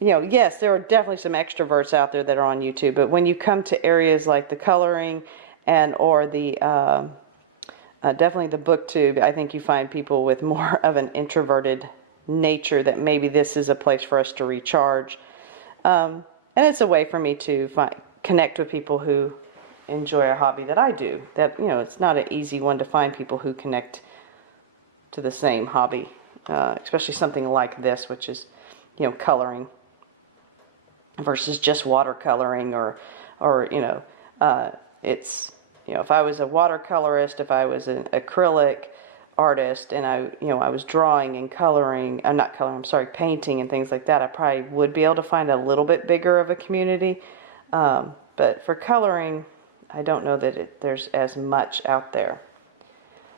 you know, yes, there are definitely some extroverts out there that are on YouTube, but when you come to areas like the coloring and or the definitely the booktube, I think you find people with more of an introverted nature that maybe this is a place for us to recharge. And it's a way for me to connect with people who enjoy a hobby that I do. That, you know, it's not an easy one to find people who connect to the same hobby, especially something like this, which is, you know, coloring versus just watercoloring or you know, it's, you know, if I was a watercolorist, if I was an acrylic artist and I was drawing and coloring, I'm not coloring, I'm sorry, painting and things like that, I probably would be able to find a little bit bigger of a community. But for coloring, I don't know that there's as much out there.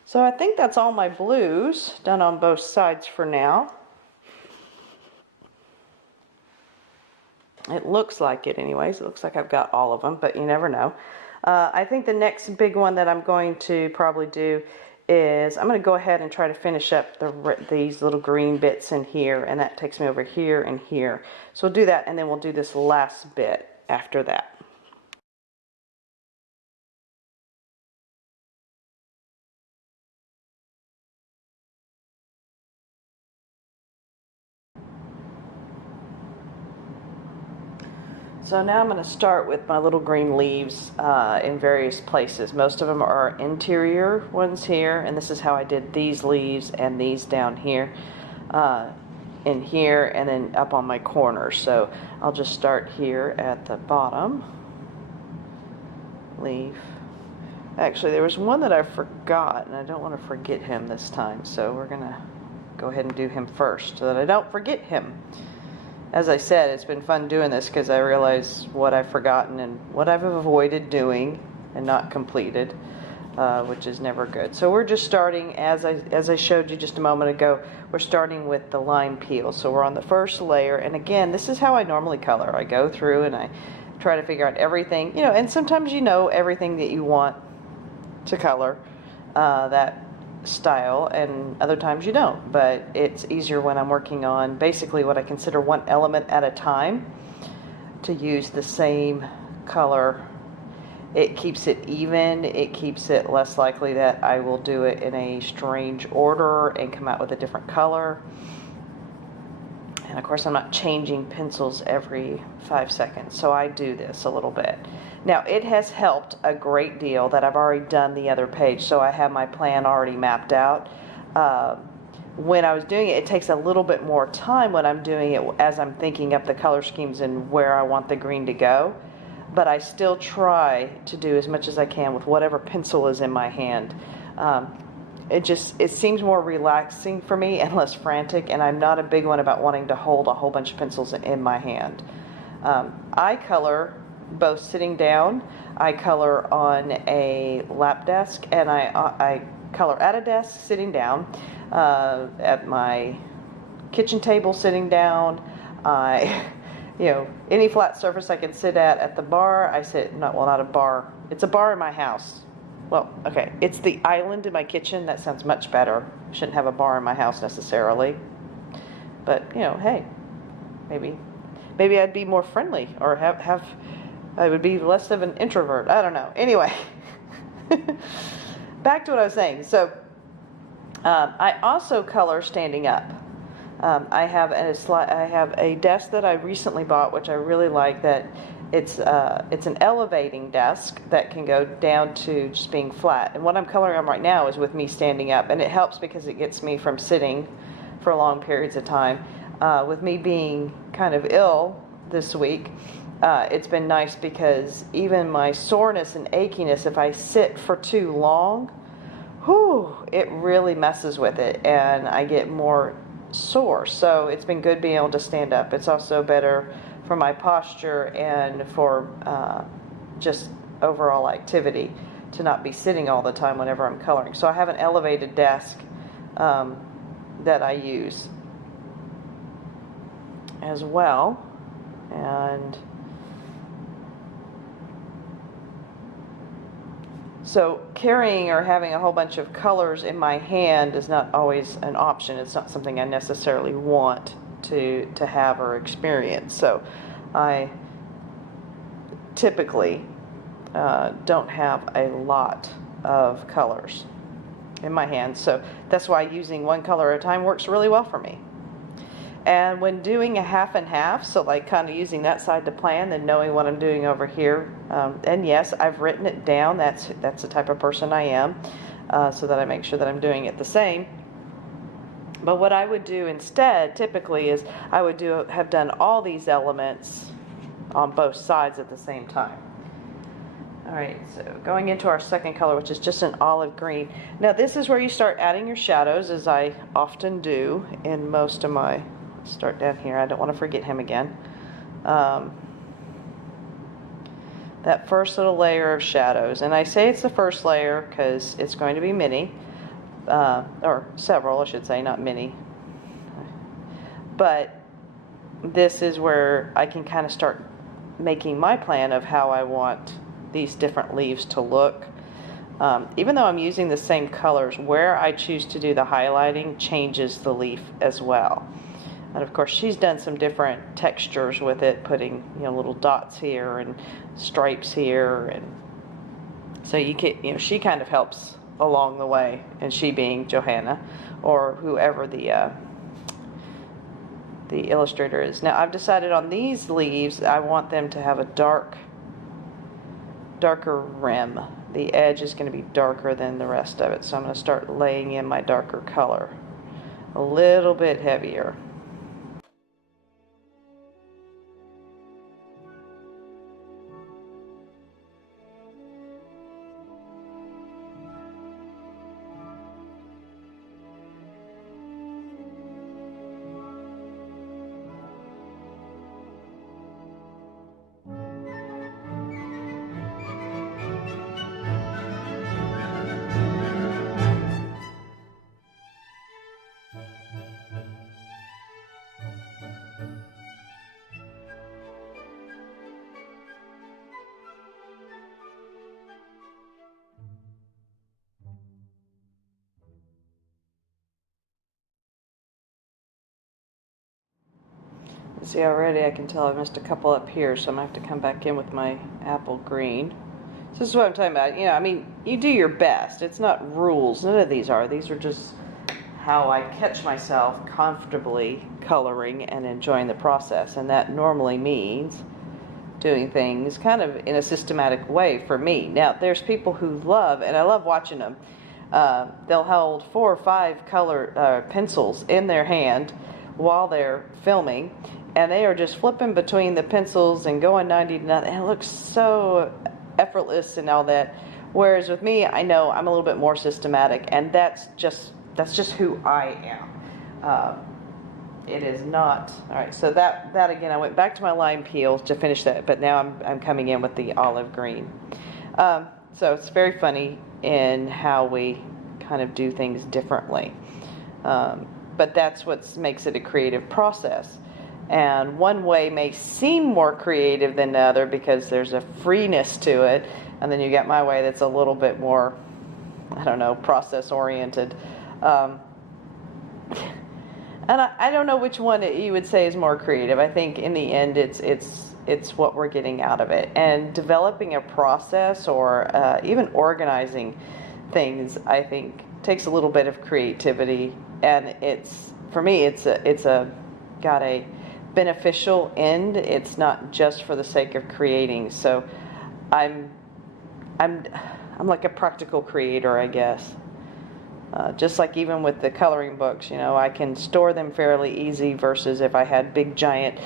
So I think that's all my blues done on both sides for now. It looks like it anyways. It looks like I've got all of them, but you never know. I think the next big one that I'm going to probably do is I'm going to go ahead and try to finish up these little green bits in here, and that takes me over here and here. So we'll do that, and then we'll do this last bit after that. So now I'm going to start with my little green leaves in various places. Most of them are interior ones here, and this is how I did these leaves and these down here, in here, and then up on my corners. So I'll just start here at the bottom leaf. Actually, there was one that I forgot, and I don't want to forget him this time, so we're going to go ahead and do him first so that I don't forget him. As I said, it's been fun doing this because I realize what I've forgotten and what I've avoided doing and not completed, which is never good. So we're just starting, as I showed you just a moment ago, we're starting with the lime peel. So we're on the first layer, and again, this is how I normally color. I go through and I try to figure out everything, you know, and sometimes you know everything that you want to color, that style, and other times you don't, but it's easier when I'm working on basically what I consider one element at a time to use the same color. It keeps it even, it keeps it less likely that I will do it in a strange order and come out with a different color. And of course I'm not changing pencils every 5 seconds, so I do this a little bit. Now it has helped a great deal that I've already done the other page, so I have my plan already mapped out. When I was doing it, it takes a little bit more time when I'm doing it as I'm thinking up the color schemes and where I want the green to go. But I still try to do as much as I can with whatever pencil is in my hand. It seems more relaxing for me and less frantic, and I'm not a big one about wanting to hold a whole bunch of pencils in my hand. I color both sitting down, I color on a lap desk, and I color at a desk sitting down, at my kitchen table sitting down, you know, any flat surface I can sit at the bar, I sit, not a bar, it's a bar in my house. Well, okay, it's the island in my kitchen, that sounds much better. I shouldn't have a bar in my house necessarily, but, you know, hey, maybe I'd be more friendly, or I would be less of an introvert. I don't know. Anyway, back to what I was saying. So I also color standing up. I have a desk that I recently bought, which I really like. That it's an elevating desk that can go down to just being flat. And what I'm coloring on right now is with me standing up, and it helps because it gets me from sitting for long periods of time. With me being kind of ill this week, it's been nice because even my soreness and achiness, if I sit for too long, it really messes with it and I get more sore. So it's been good being able to stand up. It's also better for my posture and for just overall activity to not be sitting all the time whenever I'm coloring. So I have an elevated desk that I use. as well. And so carrying or having a whole bunch of colors in my hand is not always an option. It's not something I necessarily want to have or experience. So I typically don't have a lot of colors in my hand. So that's why using one color at a time works really well for me. And when doing a half and half, so like kind of using that side to plan and knowing what I'm doing over here, and yes, I've written it down. That's the type of person I am, so that I make sure that I'm doing it the same. But what I would do instead, typically, is I would have done all these elements on both sides at the same time. All right, so going into our second color, which is just an olive green. Now this is where you start adding your shadows, as I often do in most of my, start down here, I don't want to forget him again. That first little layer of shadows, and I say it's the first layer because it's going to be many, or several I should say, not many. But this is where I can kind of start making my plan of how I want these different leaves to look. Even though I'm using the same colors, where I choose to do the highlighting changes the leaf as well. And of course she's done some different textures with it, putting, you know, little dots here and stripes here, and so you can, you know, she kind of helps along the way, and she being Johanna or whoever the illustrator is. Now I've decided on these leaves I want them to have a darker rim. The edge is going to be darker than the rest of it, so I'm going to start laying in my darker color a little bit heavier. See, already I can tell I missed a couple up here, so I'm going to have to come back in with my apple green. So this is what I'm talking about. You know, I mean, you do your best. It's not rules. None of these are. These are just how I catch myself comfortably coloring and enjoying the process. And that normally means doing things kind of in a systematic way for me. Now, there's people who love, and I love watching them, they'll hold 4 or 5 color pencils in their hand while they're filming, and they are just flipping between the pencils and going 90 to nothing, and it looks so effortless and all that. Whereas with me, I know I'm a little bit more systematic, and that's just who I am. It is not. All right, so that again, I went back to my lime peel to finish that, but now I'm coming in with the olive green. So it's very funny in how we kind of do things differently. But that's what makes it a creative process. And one way may seem more creative than the other because there's a freeness to it, and then you got my way that's a little bit more, I don't know, process oriented. And I don't know which one you would say is more creative. I think in the end it's what we're getting out of it. And developing a process or even organizing things, I think, takes a little bit of creativity. And for me, it's got a beneficial end. It's not just for the sake of creating. So I'm like a practical creator, I guess. Just like even with the coloring books, you know, I can store them fairly easy versus if I had big giant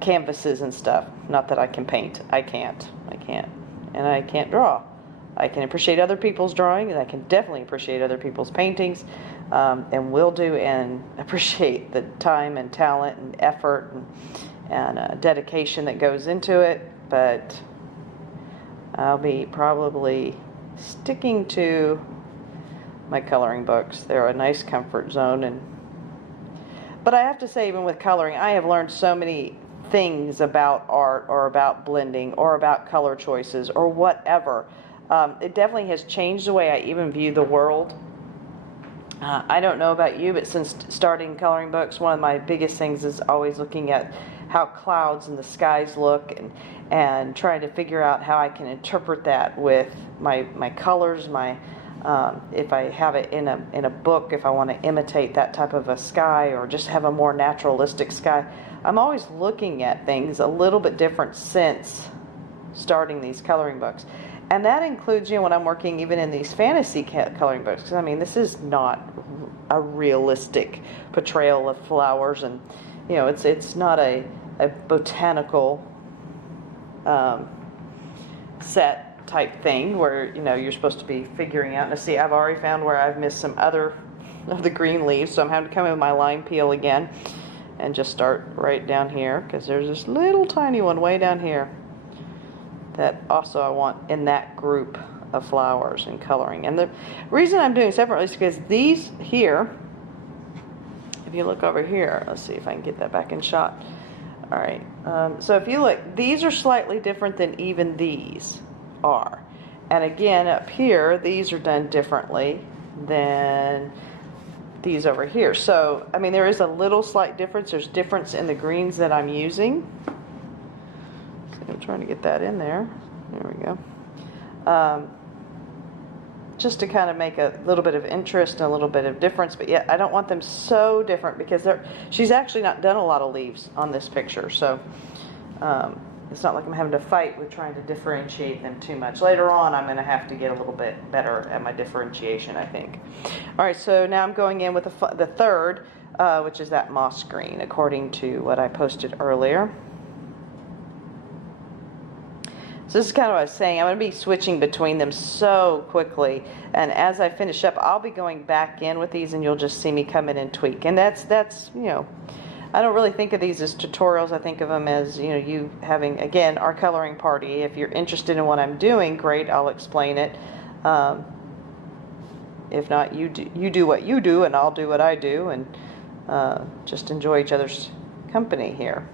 canvases and stuff. Not that I can paint. I can't. And I can't draw. I can appreciate other people's drawing, and I can definitely appreciate other people's paintings, and will do, and appreciate the time and talent and effort and dedication that goes into it. But I'll be probably sticking to my coloring books. They're a nice comfort zone, and But I have to say, even with coloring, I have learned so many things about art or about blending or about color choices or whatever. It definitely has changed the way I even view the world. I don't know about you, but since starting coloring books, one of my biggest things is always looking at how clouds and the skies look, and trying to figure out how I can interpret that with my colors, if I have it in a book, if I want to imitate that type of a sky or just have a more naturalistic sky. I'm always looking at things a little bit different since starting these coloring books. And that includes, when I'm working even in these fantasy coloring books, because I mean, this is not a realistic portrayal of flowers, and it's not a botanical set type thing where you're supposed to be figuring out. Now see, I've already found where I've missed some other of the green leaves, so I'm having to come in with my line peel again and just start right down here, because there's this little tiny one way down here that also I want in that group of flowers and coloring. And the reason I'm doing separately is because these here, if you look over here, let's see if I can get that back in shot. All right, so if you look, these are slightly different than even these are. And again, up here, these are done differently than these over here. So, I mean, there is a little slight difference. There's difference in the greens that I'm using. I'm trying to get that in there. There we go. Just to kind of make a little bit of interest and a little bit of difference, but yet I don't want them so different, because she's actually not done a lot of leaves on this picture, so it's not like I'm having to fight with trying to differentiate them too much. Later on, I'm going to have to get a little bit better at my differentiation, I think. All right, so now I'm going in with the third, which is that moss green, according to what I posted earlier. So this is kind of what I was saying. I'm going to be switching between them so quickly, and as I finish up, I'll be going back in with these, and you'll just see me come in and tweak. And that's I don't really think of these as tutorials. I think of them as you having, again, our coloring party. If you're interested in what I'm doing, great, I'll explain it. If not, you do what you do, and I'll do what I do, and just enjoy each other's company here.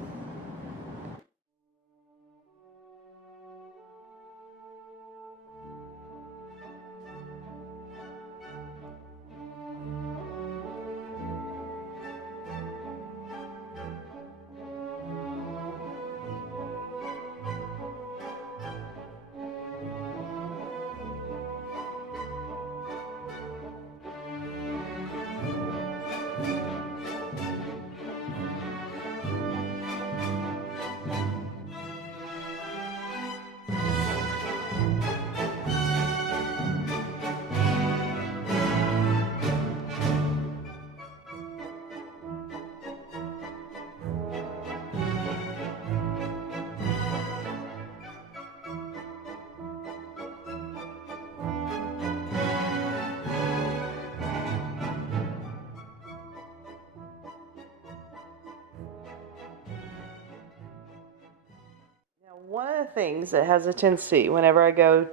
One of the things that has a tendency whenever I go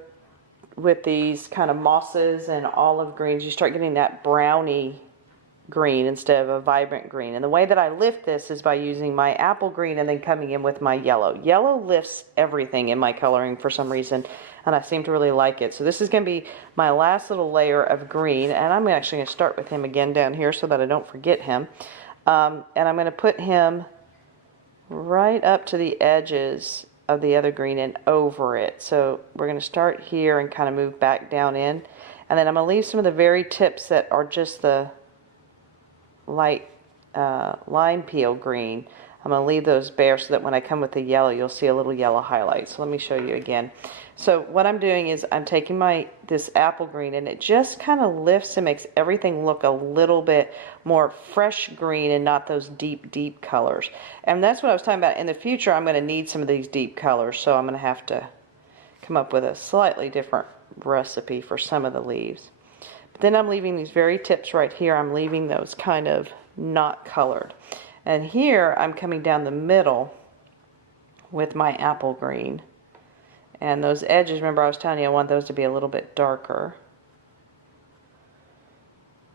with these kind of mosses and olive greens, you start getting that browny green instead of a vibrant green. And the way that I lift this is by using my apple green and then coming in with my yellow. Yellow lifts everything in my coloring for some reason, and I seem to really like it. So this is going to be my last little layer of green, and I'm actually going to start with him again down here so that I don't forget him. And I'm going to put him right up to the edges of the other green and over it. So we're going to start here and kind of move back down in, and then I'm going to leave some of the very tips that are just the light line peel green. I'm going to leave those bare so that when I come with the yellow, you'll see a little yellow highlight. So let me show you again. So what I'm doing is I'm taking this apple green, and it just kind of lifts and makes everything look a little bit more fresh green and not those deep, deep colors. And that's what I was talking about. In the future, I'm going to need some of these deep colors, so I'm going to have to come up with a slightly different recipe for some of the leaves. But then I'm leaving these very tips right here. I'm leaving those kind of not colored. And here I'm coming down the middle with my apple green. And those edges, remember I was telling you I want those to be a little bit darker.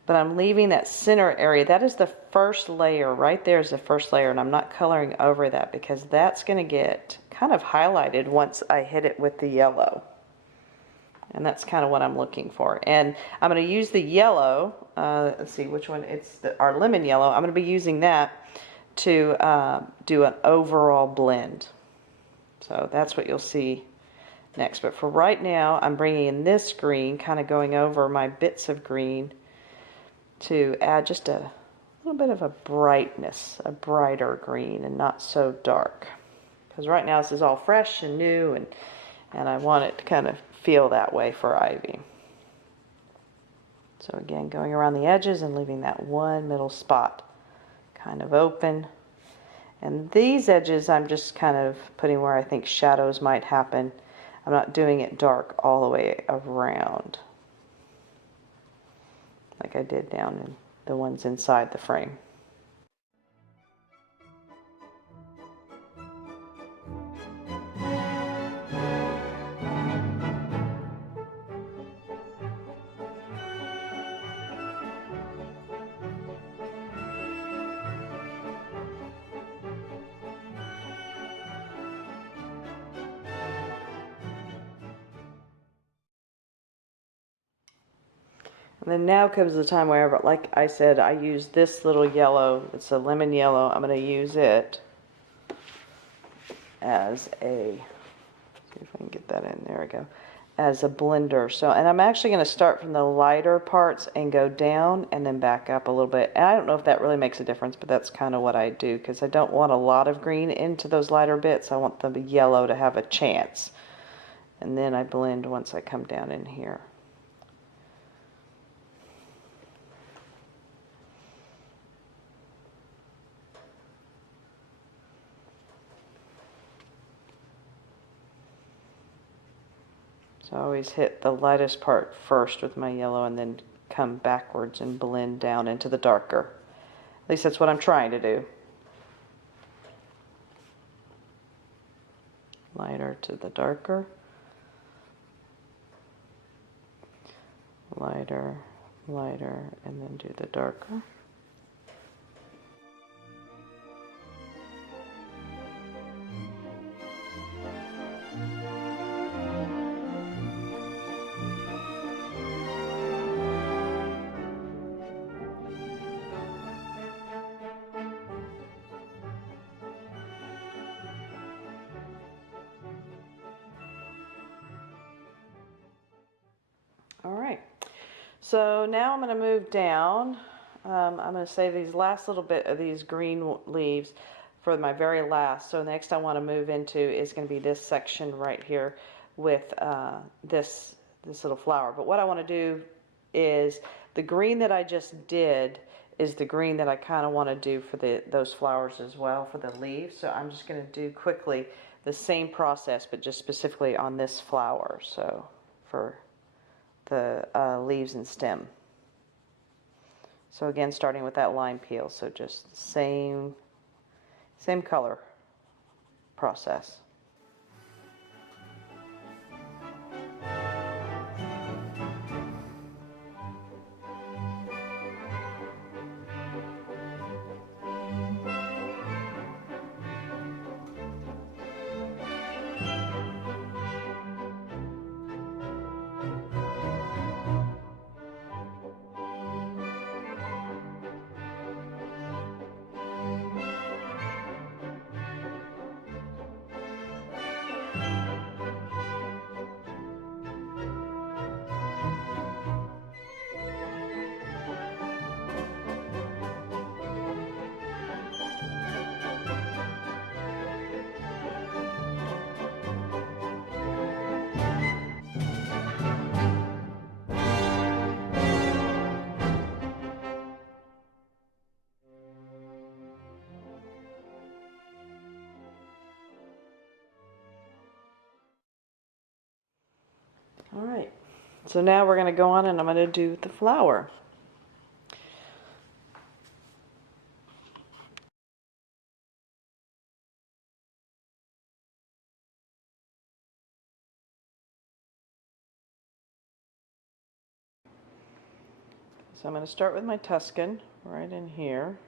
but I'm leaving that center area. That is the first layer. Right there is the first layer, and I'm not coloring over that because that's going to get kind of highlighted once I hit it with the yellow. And that's kind of what I'm looking for. And I'm going to use the yellow, let's see which one, it's our lemon yellow. I'm going to be using that to do an overall blend. So that's what you'll see next. But for right now, I'm bringing in this green, kind of going over my bits of green to add just a little bit of a brightness, a brighter green and not so dark. Because right now this is all fresh and new, and I want it to kind of feel that way for ivy. So again, going around the edges and leaving that one middle spot kind of open. And these edges I'm just kind of putting where I think shadows might happen. I'm not doing it dark all the way around like I did down in the ones inside the frame. And then now comes the time where, like I said, I use this little yellow. It's a lemon yellow. I'm going to use it as a, see if I can get that in, there we go, as a blender. So, and I'm actually going to start from the lighter parts and go down and then back up a little bit. And I don't know if that really makes a difference, but that's kind of what I do because I don't want a lot of green into those lighter bits. I want the yellow to have a chance. And then I blend once I come down in here. So I always hit the lightest part first with my yellow and then come backwards and blend down into the darker. At least that's what I'm trying to do. Lighter to the darker. Lighter, lighter, and then do the darker. All right, so now I'm going to move down. I'm going to save these last little bit of these green leaves for my very last. So next I want to move into is going to be this section right here with this little flower. But what I want to do is the green that I just did is the green that I kind of want to do for those flowers as well, for the leaves. So I'm just going to do quickly the same process, but just specifically on this flower. So for the leaves and stem. So again, starting with that lime peel, so just same color process. All right, so now we're going to go on and I'm going to do the flower. So I'm going to start with my Tuscan right in here.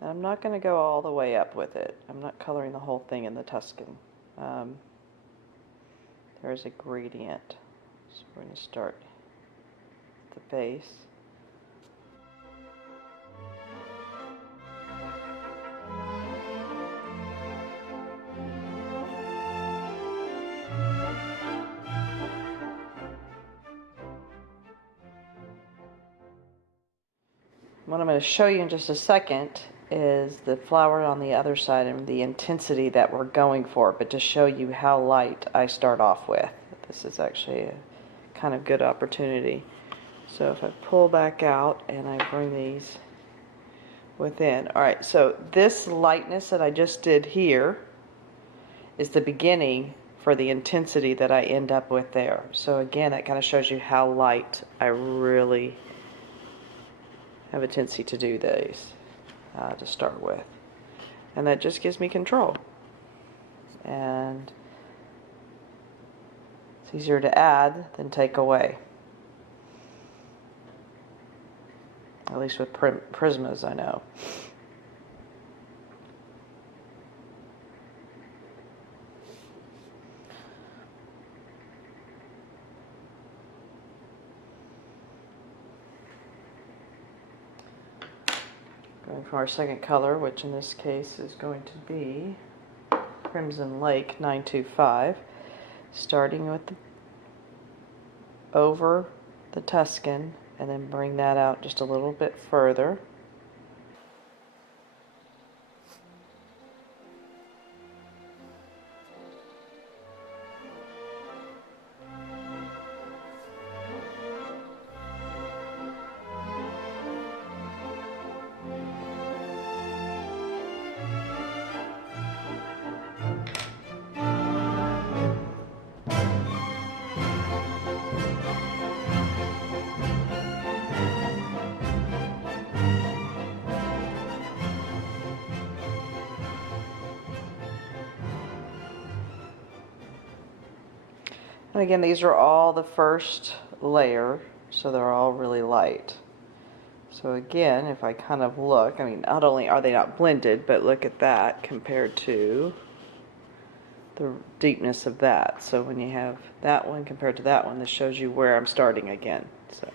And I'm not going to go all the way up with it. I'm not coloring the whole thing in the Tuscan. There's a gradient. So we're going to start at the base. What I'm going to show you in just a second is the flower on the other side and the intensity that we're going for, but to show you how light I start off with. This is actually a kind of good opportunity. So if I pull back out and I bring these within. Alright, so this lightness that I just did here is the beginning for the intensity that I end up with there. So again, that kind of shows you how light I really have a tendency to do these to start with. And that just gives me control. And it's easier to add than take away. At least with Prismas, I know. Going for our second color, which in this case is going to be Crimson Lake 925, starting with over the Tuscan, and then bring that out just a little bit further. And again, these are all the first layer, so they're all really light. So again, if I kind of look, I mean, not only are they not blended, but look at that compared to the deepness of that. So when you have that one compared to that one, this shows you where I'm starting again. So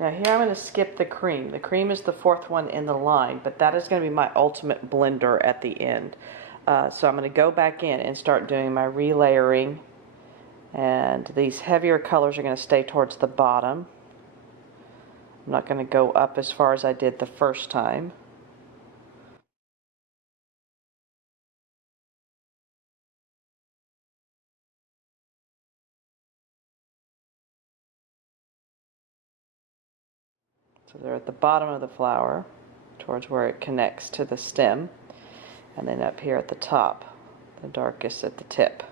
now here I'm going to skip the cream. The cream is the fourth one in the line, but that is going to be my ultimate blender at the end. So I'm going to go back in and start doing my relayering, and these heavier colors are going to stay towards the bottom. I'm not going to go up as far as I did the first time. So they're at the bottom of the flower, towards where it connects to the stem, and then up here at the top, the darkest at the tip.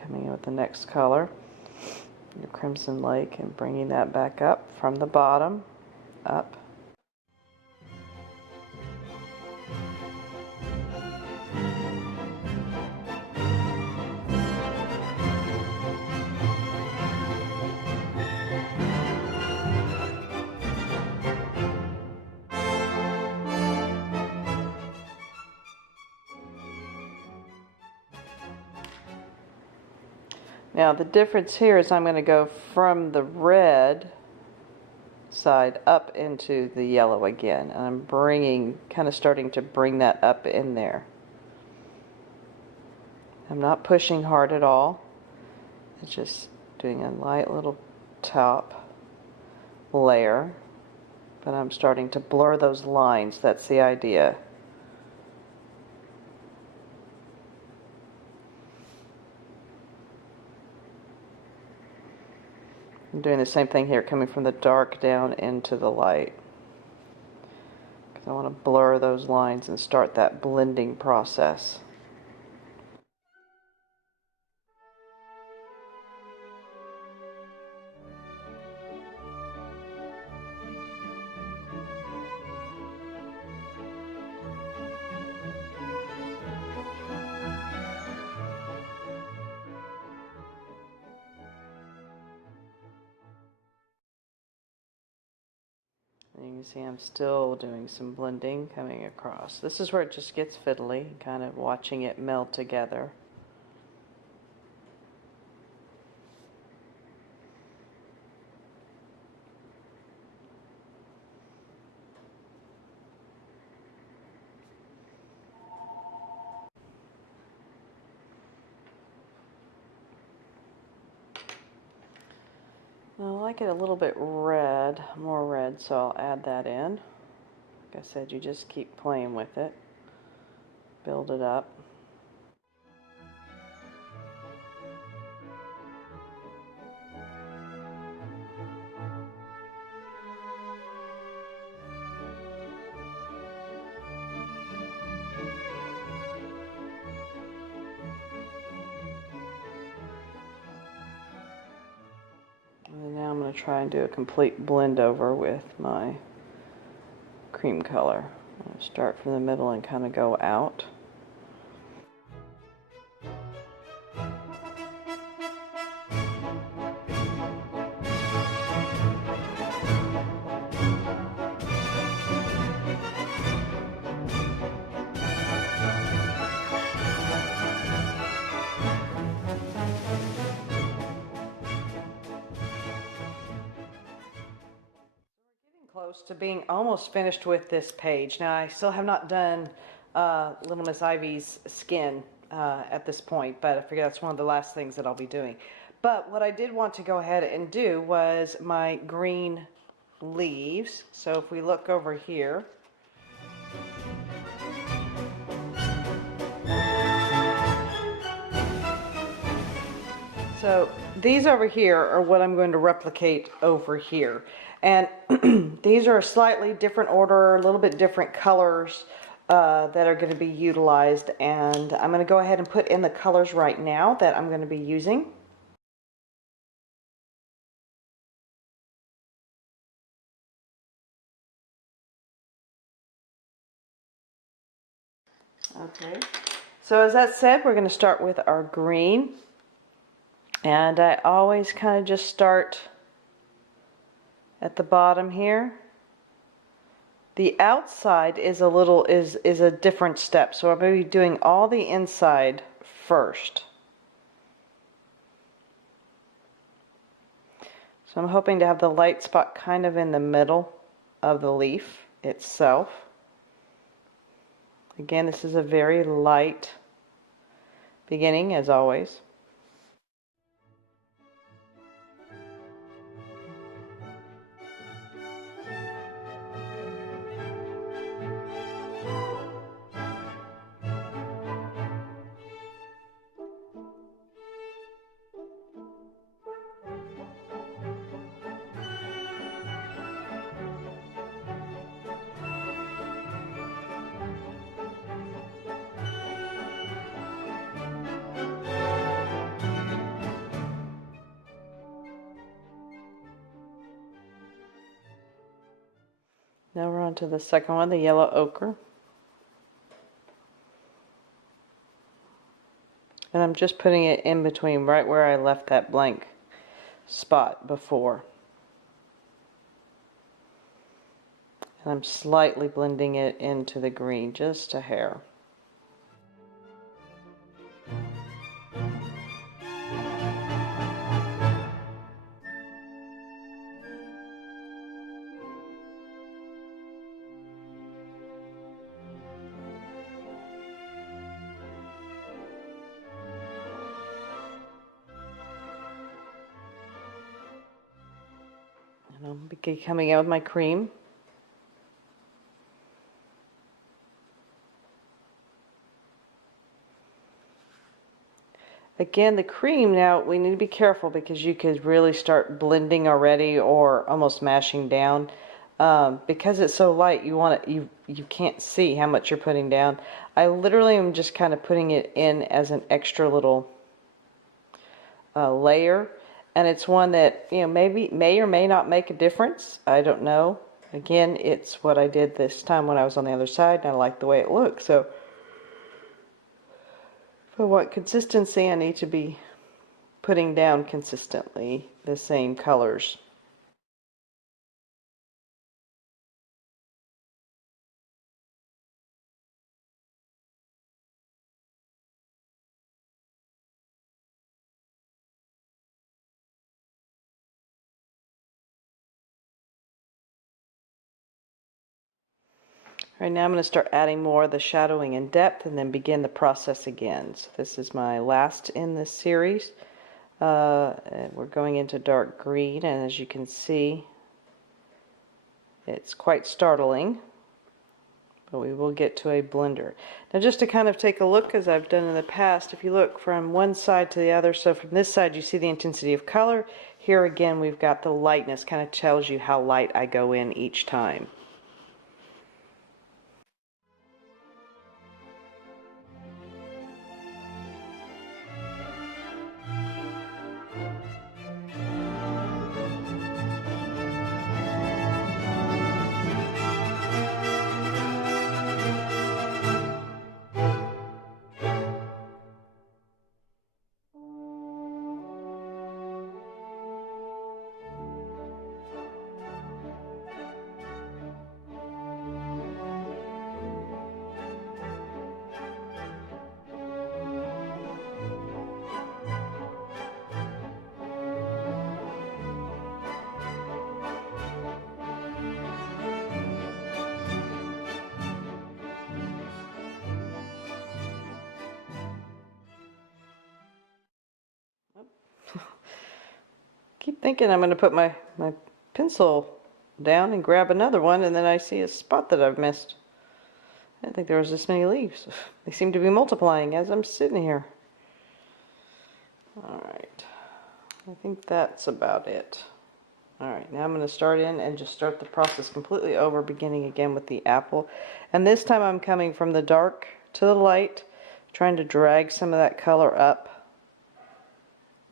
Coming in with the next color, your Crimson Lake, and bringing that back up from the bottom, up. Now the difference here is I'm going to go from the red side up into the yellow again, and I'm bringing, kind of starting to bring that up in there. I'm not pushing hard at all. It's just doing a light little top layer, but I'm starting to blur those lines. That's the idea. I'm doing the same thing here, coming from the dark down into the light. I want to blur those lines and start that blending process. And you can see I'm still doing some blending coming across. This is where it just gets fiddly, kind of watching it meld together. I like it a little bit red, more red, so I'll add that in. Like I said, you just keep playing with it, build it up. And now I'm going to try and do a complete blend over with my cream color. I'm going to start from the middle and kind of go out. Close to being almost finished with this page. Now I still have not done Little Miss Ivy's skin at this point, but I figure that's one of the last things that I'll be doing. But what I did want to go ahead and do was my green leaves. So if we look over here, so these over here are what I'm going to replicate over here. And these are a slightly different order, a little bit different colors that are going to be utilized. And I'm going to go ahead and put in the colors right now that I'm going to be using. Okay, so as that said, we're going to start with our green. And I always kind of just start at the bottom here. The outside is a different step, so I'm going to be doing all the inside first. So I'm hoping to have the light spot kind of in the middle of the leaf itself. Again, this is a very light beginning, as always. Now we're on to the second one, the yellow ochre. And I'm just putting it in between, right where I left that blank spot before. And I'm slightly blending it into the green, just a hair. And I'll be coming out with my cream. Again, the cream, now we need to be careful because you could really start blending already or almost mashing down. Because it's so light, you you can't see how much you're putting down. I literally am just kind of putting it in as an extra little layer, and it's one that, you know, maybe may or may not make a difference. I don't know. Again, it's what I did this time when I was on the other side, and I like the way it looks. So if I want consistency, I need to be putting down consistently the same colors. All right, now I'm going to start adding more of the shadowing and depth and then begin the process again. So this is my last in this series. We're going into dark green, and as you can see, it's quite startling, but we will get to a blender. Now just to kind of take a look, as I've done in the past, if you look from one side to the other, so from this side you see the intensity of color. Here again we've got the lightness, kind of tells you how light I go in each time. Keep thinking I'm going to put my pencil down and grab another one, and then I see a spot that I've missed. I didn't think there was this many leaves. They seem to be multiplying as I'm sitting here. Alright, I think that's about it. Alright, now I'm going to start in and just start the process completely over, beginning again with the apple. And this time I'm coming from the dark to the light, trying to drag some of that color up.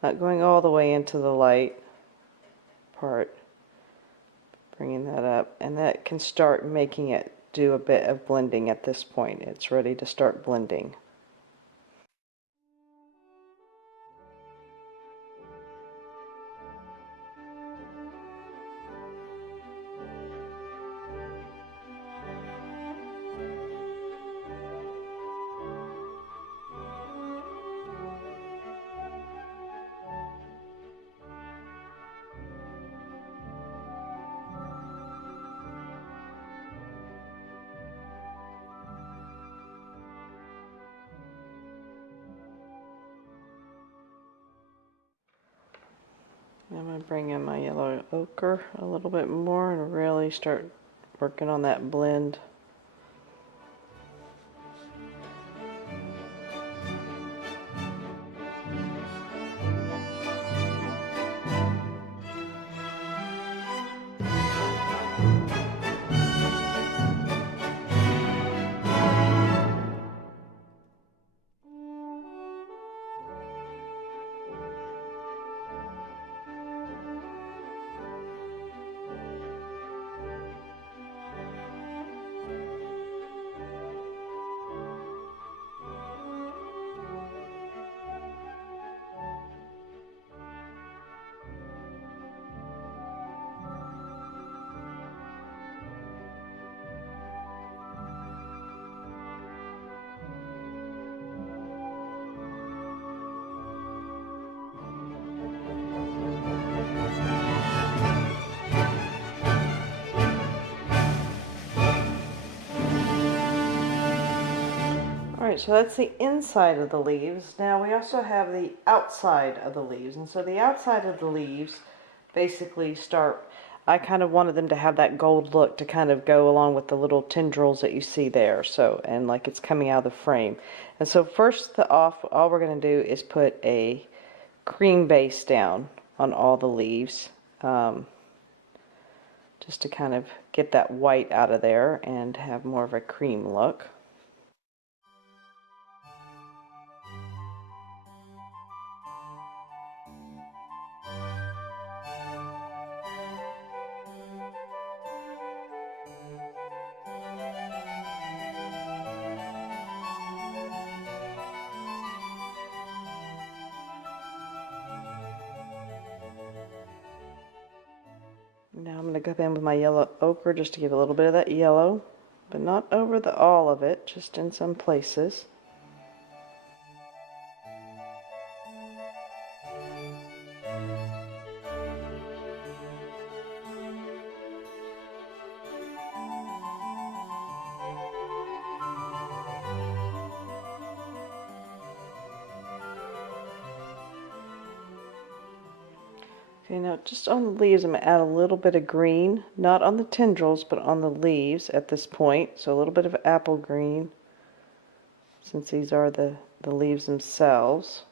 Not going all the way into the light part, bringing that up, and that can start making it do a bit of blending at this point. It's ready to start blending. I'm going to bring in my yellow ochre a little bit more and really start working on that blend. Alright, so that's the inside of the leaves. Now we also have the outside of the leaves. And so the outside of the leaves basically start, I kind of wanted them to have that gold look to kind of go along with the little tendrils that you see there. So, and like it's coming out of the frame. And so first off, all we're going to do is put a cream base down on all the leaves. just to kind of get that white out of there and have more of a cream look. Now I'm going to go in with my yellow ochre just to give a little bit of that yellow, but not over all of it, just in some places. Okay, now just on the leaves, I'm going to add a little bit of green, not on the tendrils, but on the leaves at this point. So a little bit of apple green, since these are the leaves themselves.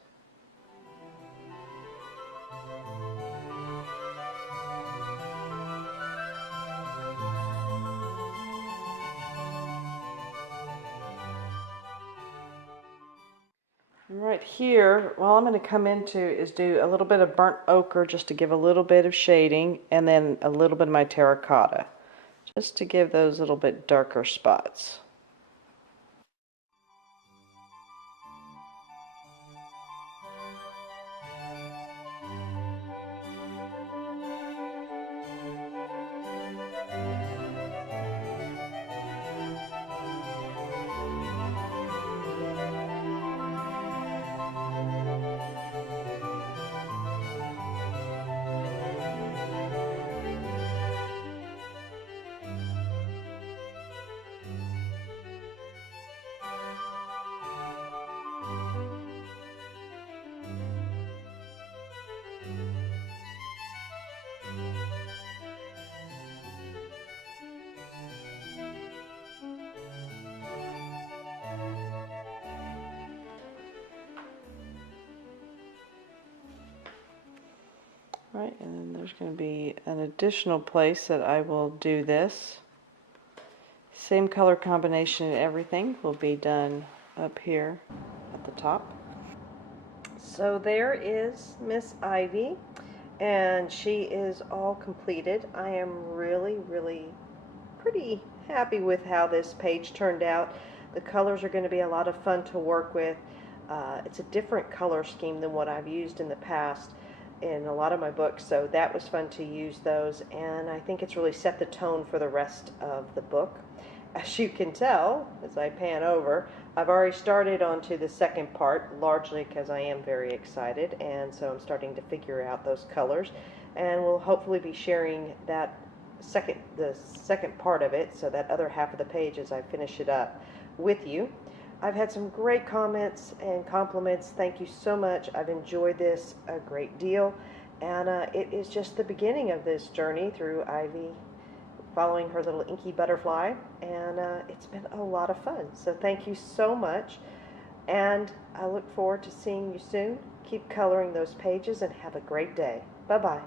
Right here, all I'm going to come into is do a little bit of burnt ochre just to give a little bit of shading, and then a little bit of my terracotta, just to give those little bit darker spots. Right, and then there's going to be an additional place that I will do this. Same color combination and everything will be done up here at the top. So there is Miss Ivy, and she is all completed. I am really pretty happy with how this page turned out. The colors are going to be a lot of fun to work with. It's a different color scheme than what I've used in the past in a lot of my books, so that was fun to use those, and I think it's really set the tone for the rest of the book. As you can tell, as I pan over, I've already started onto the second part, largely because I am very excited, and so I'm starting to figure out those colors, and we'll hopefully be sharing that the second part of it, so that other half of the page as I finish it up with you. I've had some great comments and compliments. Thank you so much. I've enjoyed this a great deal, and it is just the beginning of this journey through Ivy, following her little Inky Butterfly, and it's been a lot of fun. So thank you so much, and I look forward to seeing you soon. Keep coloring those pages and have a great day. Bye-bye.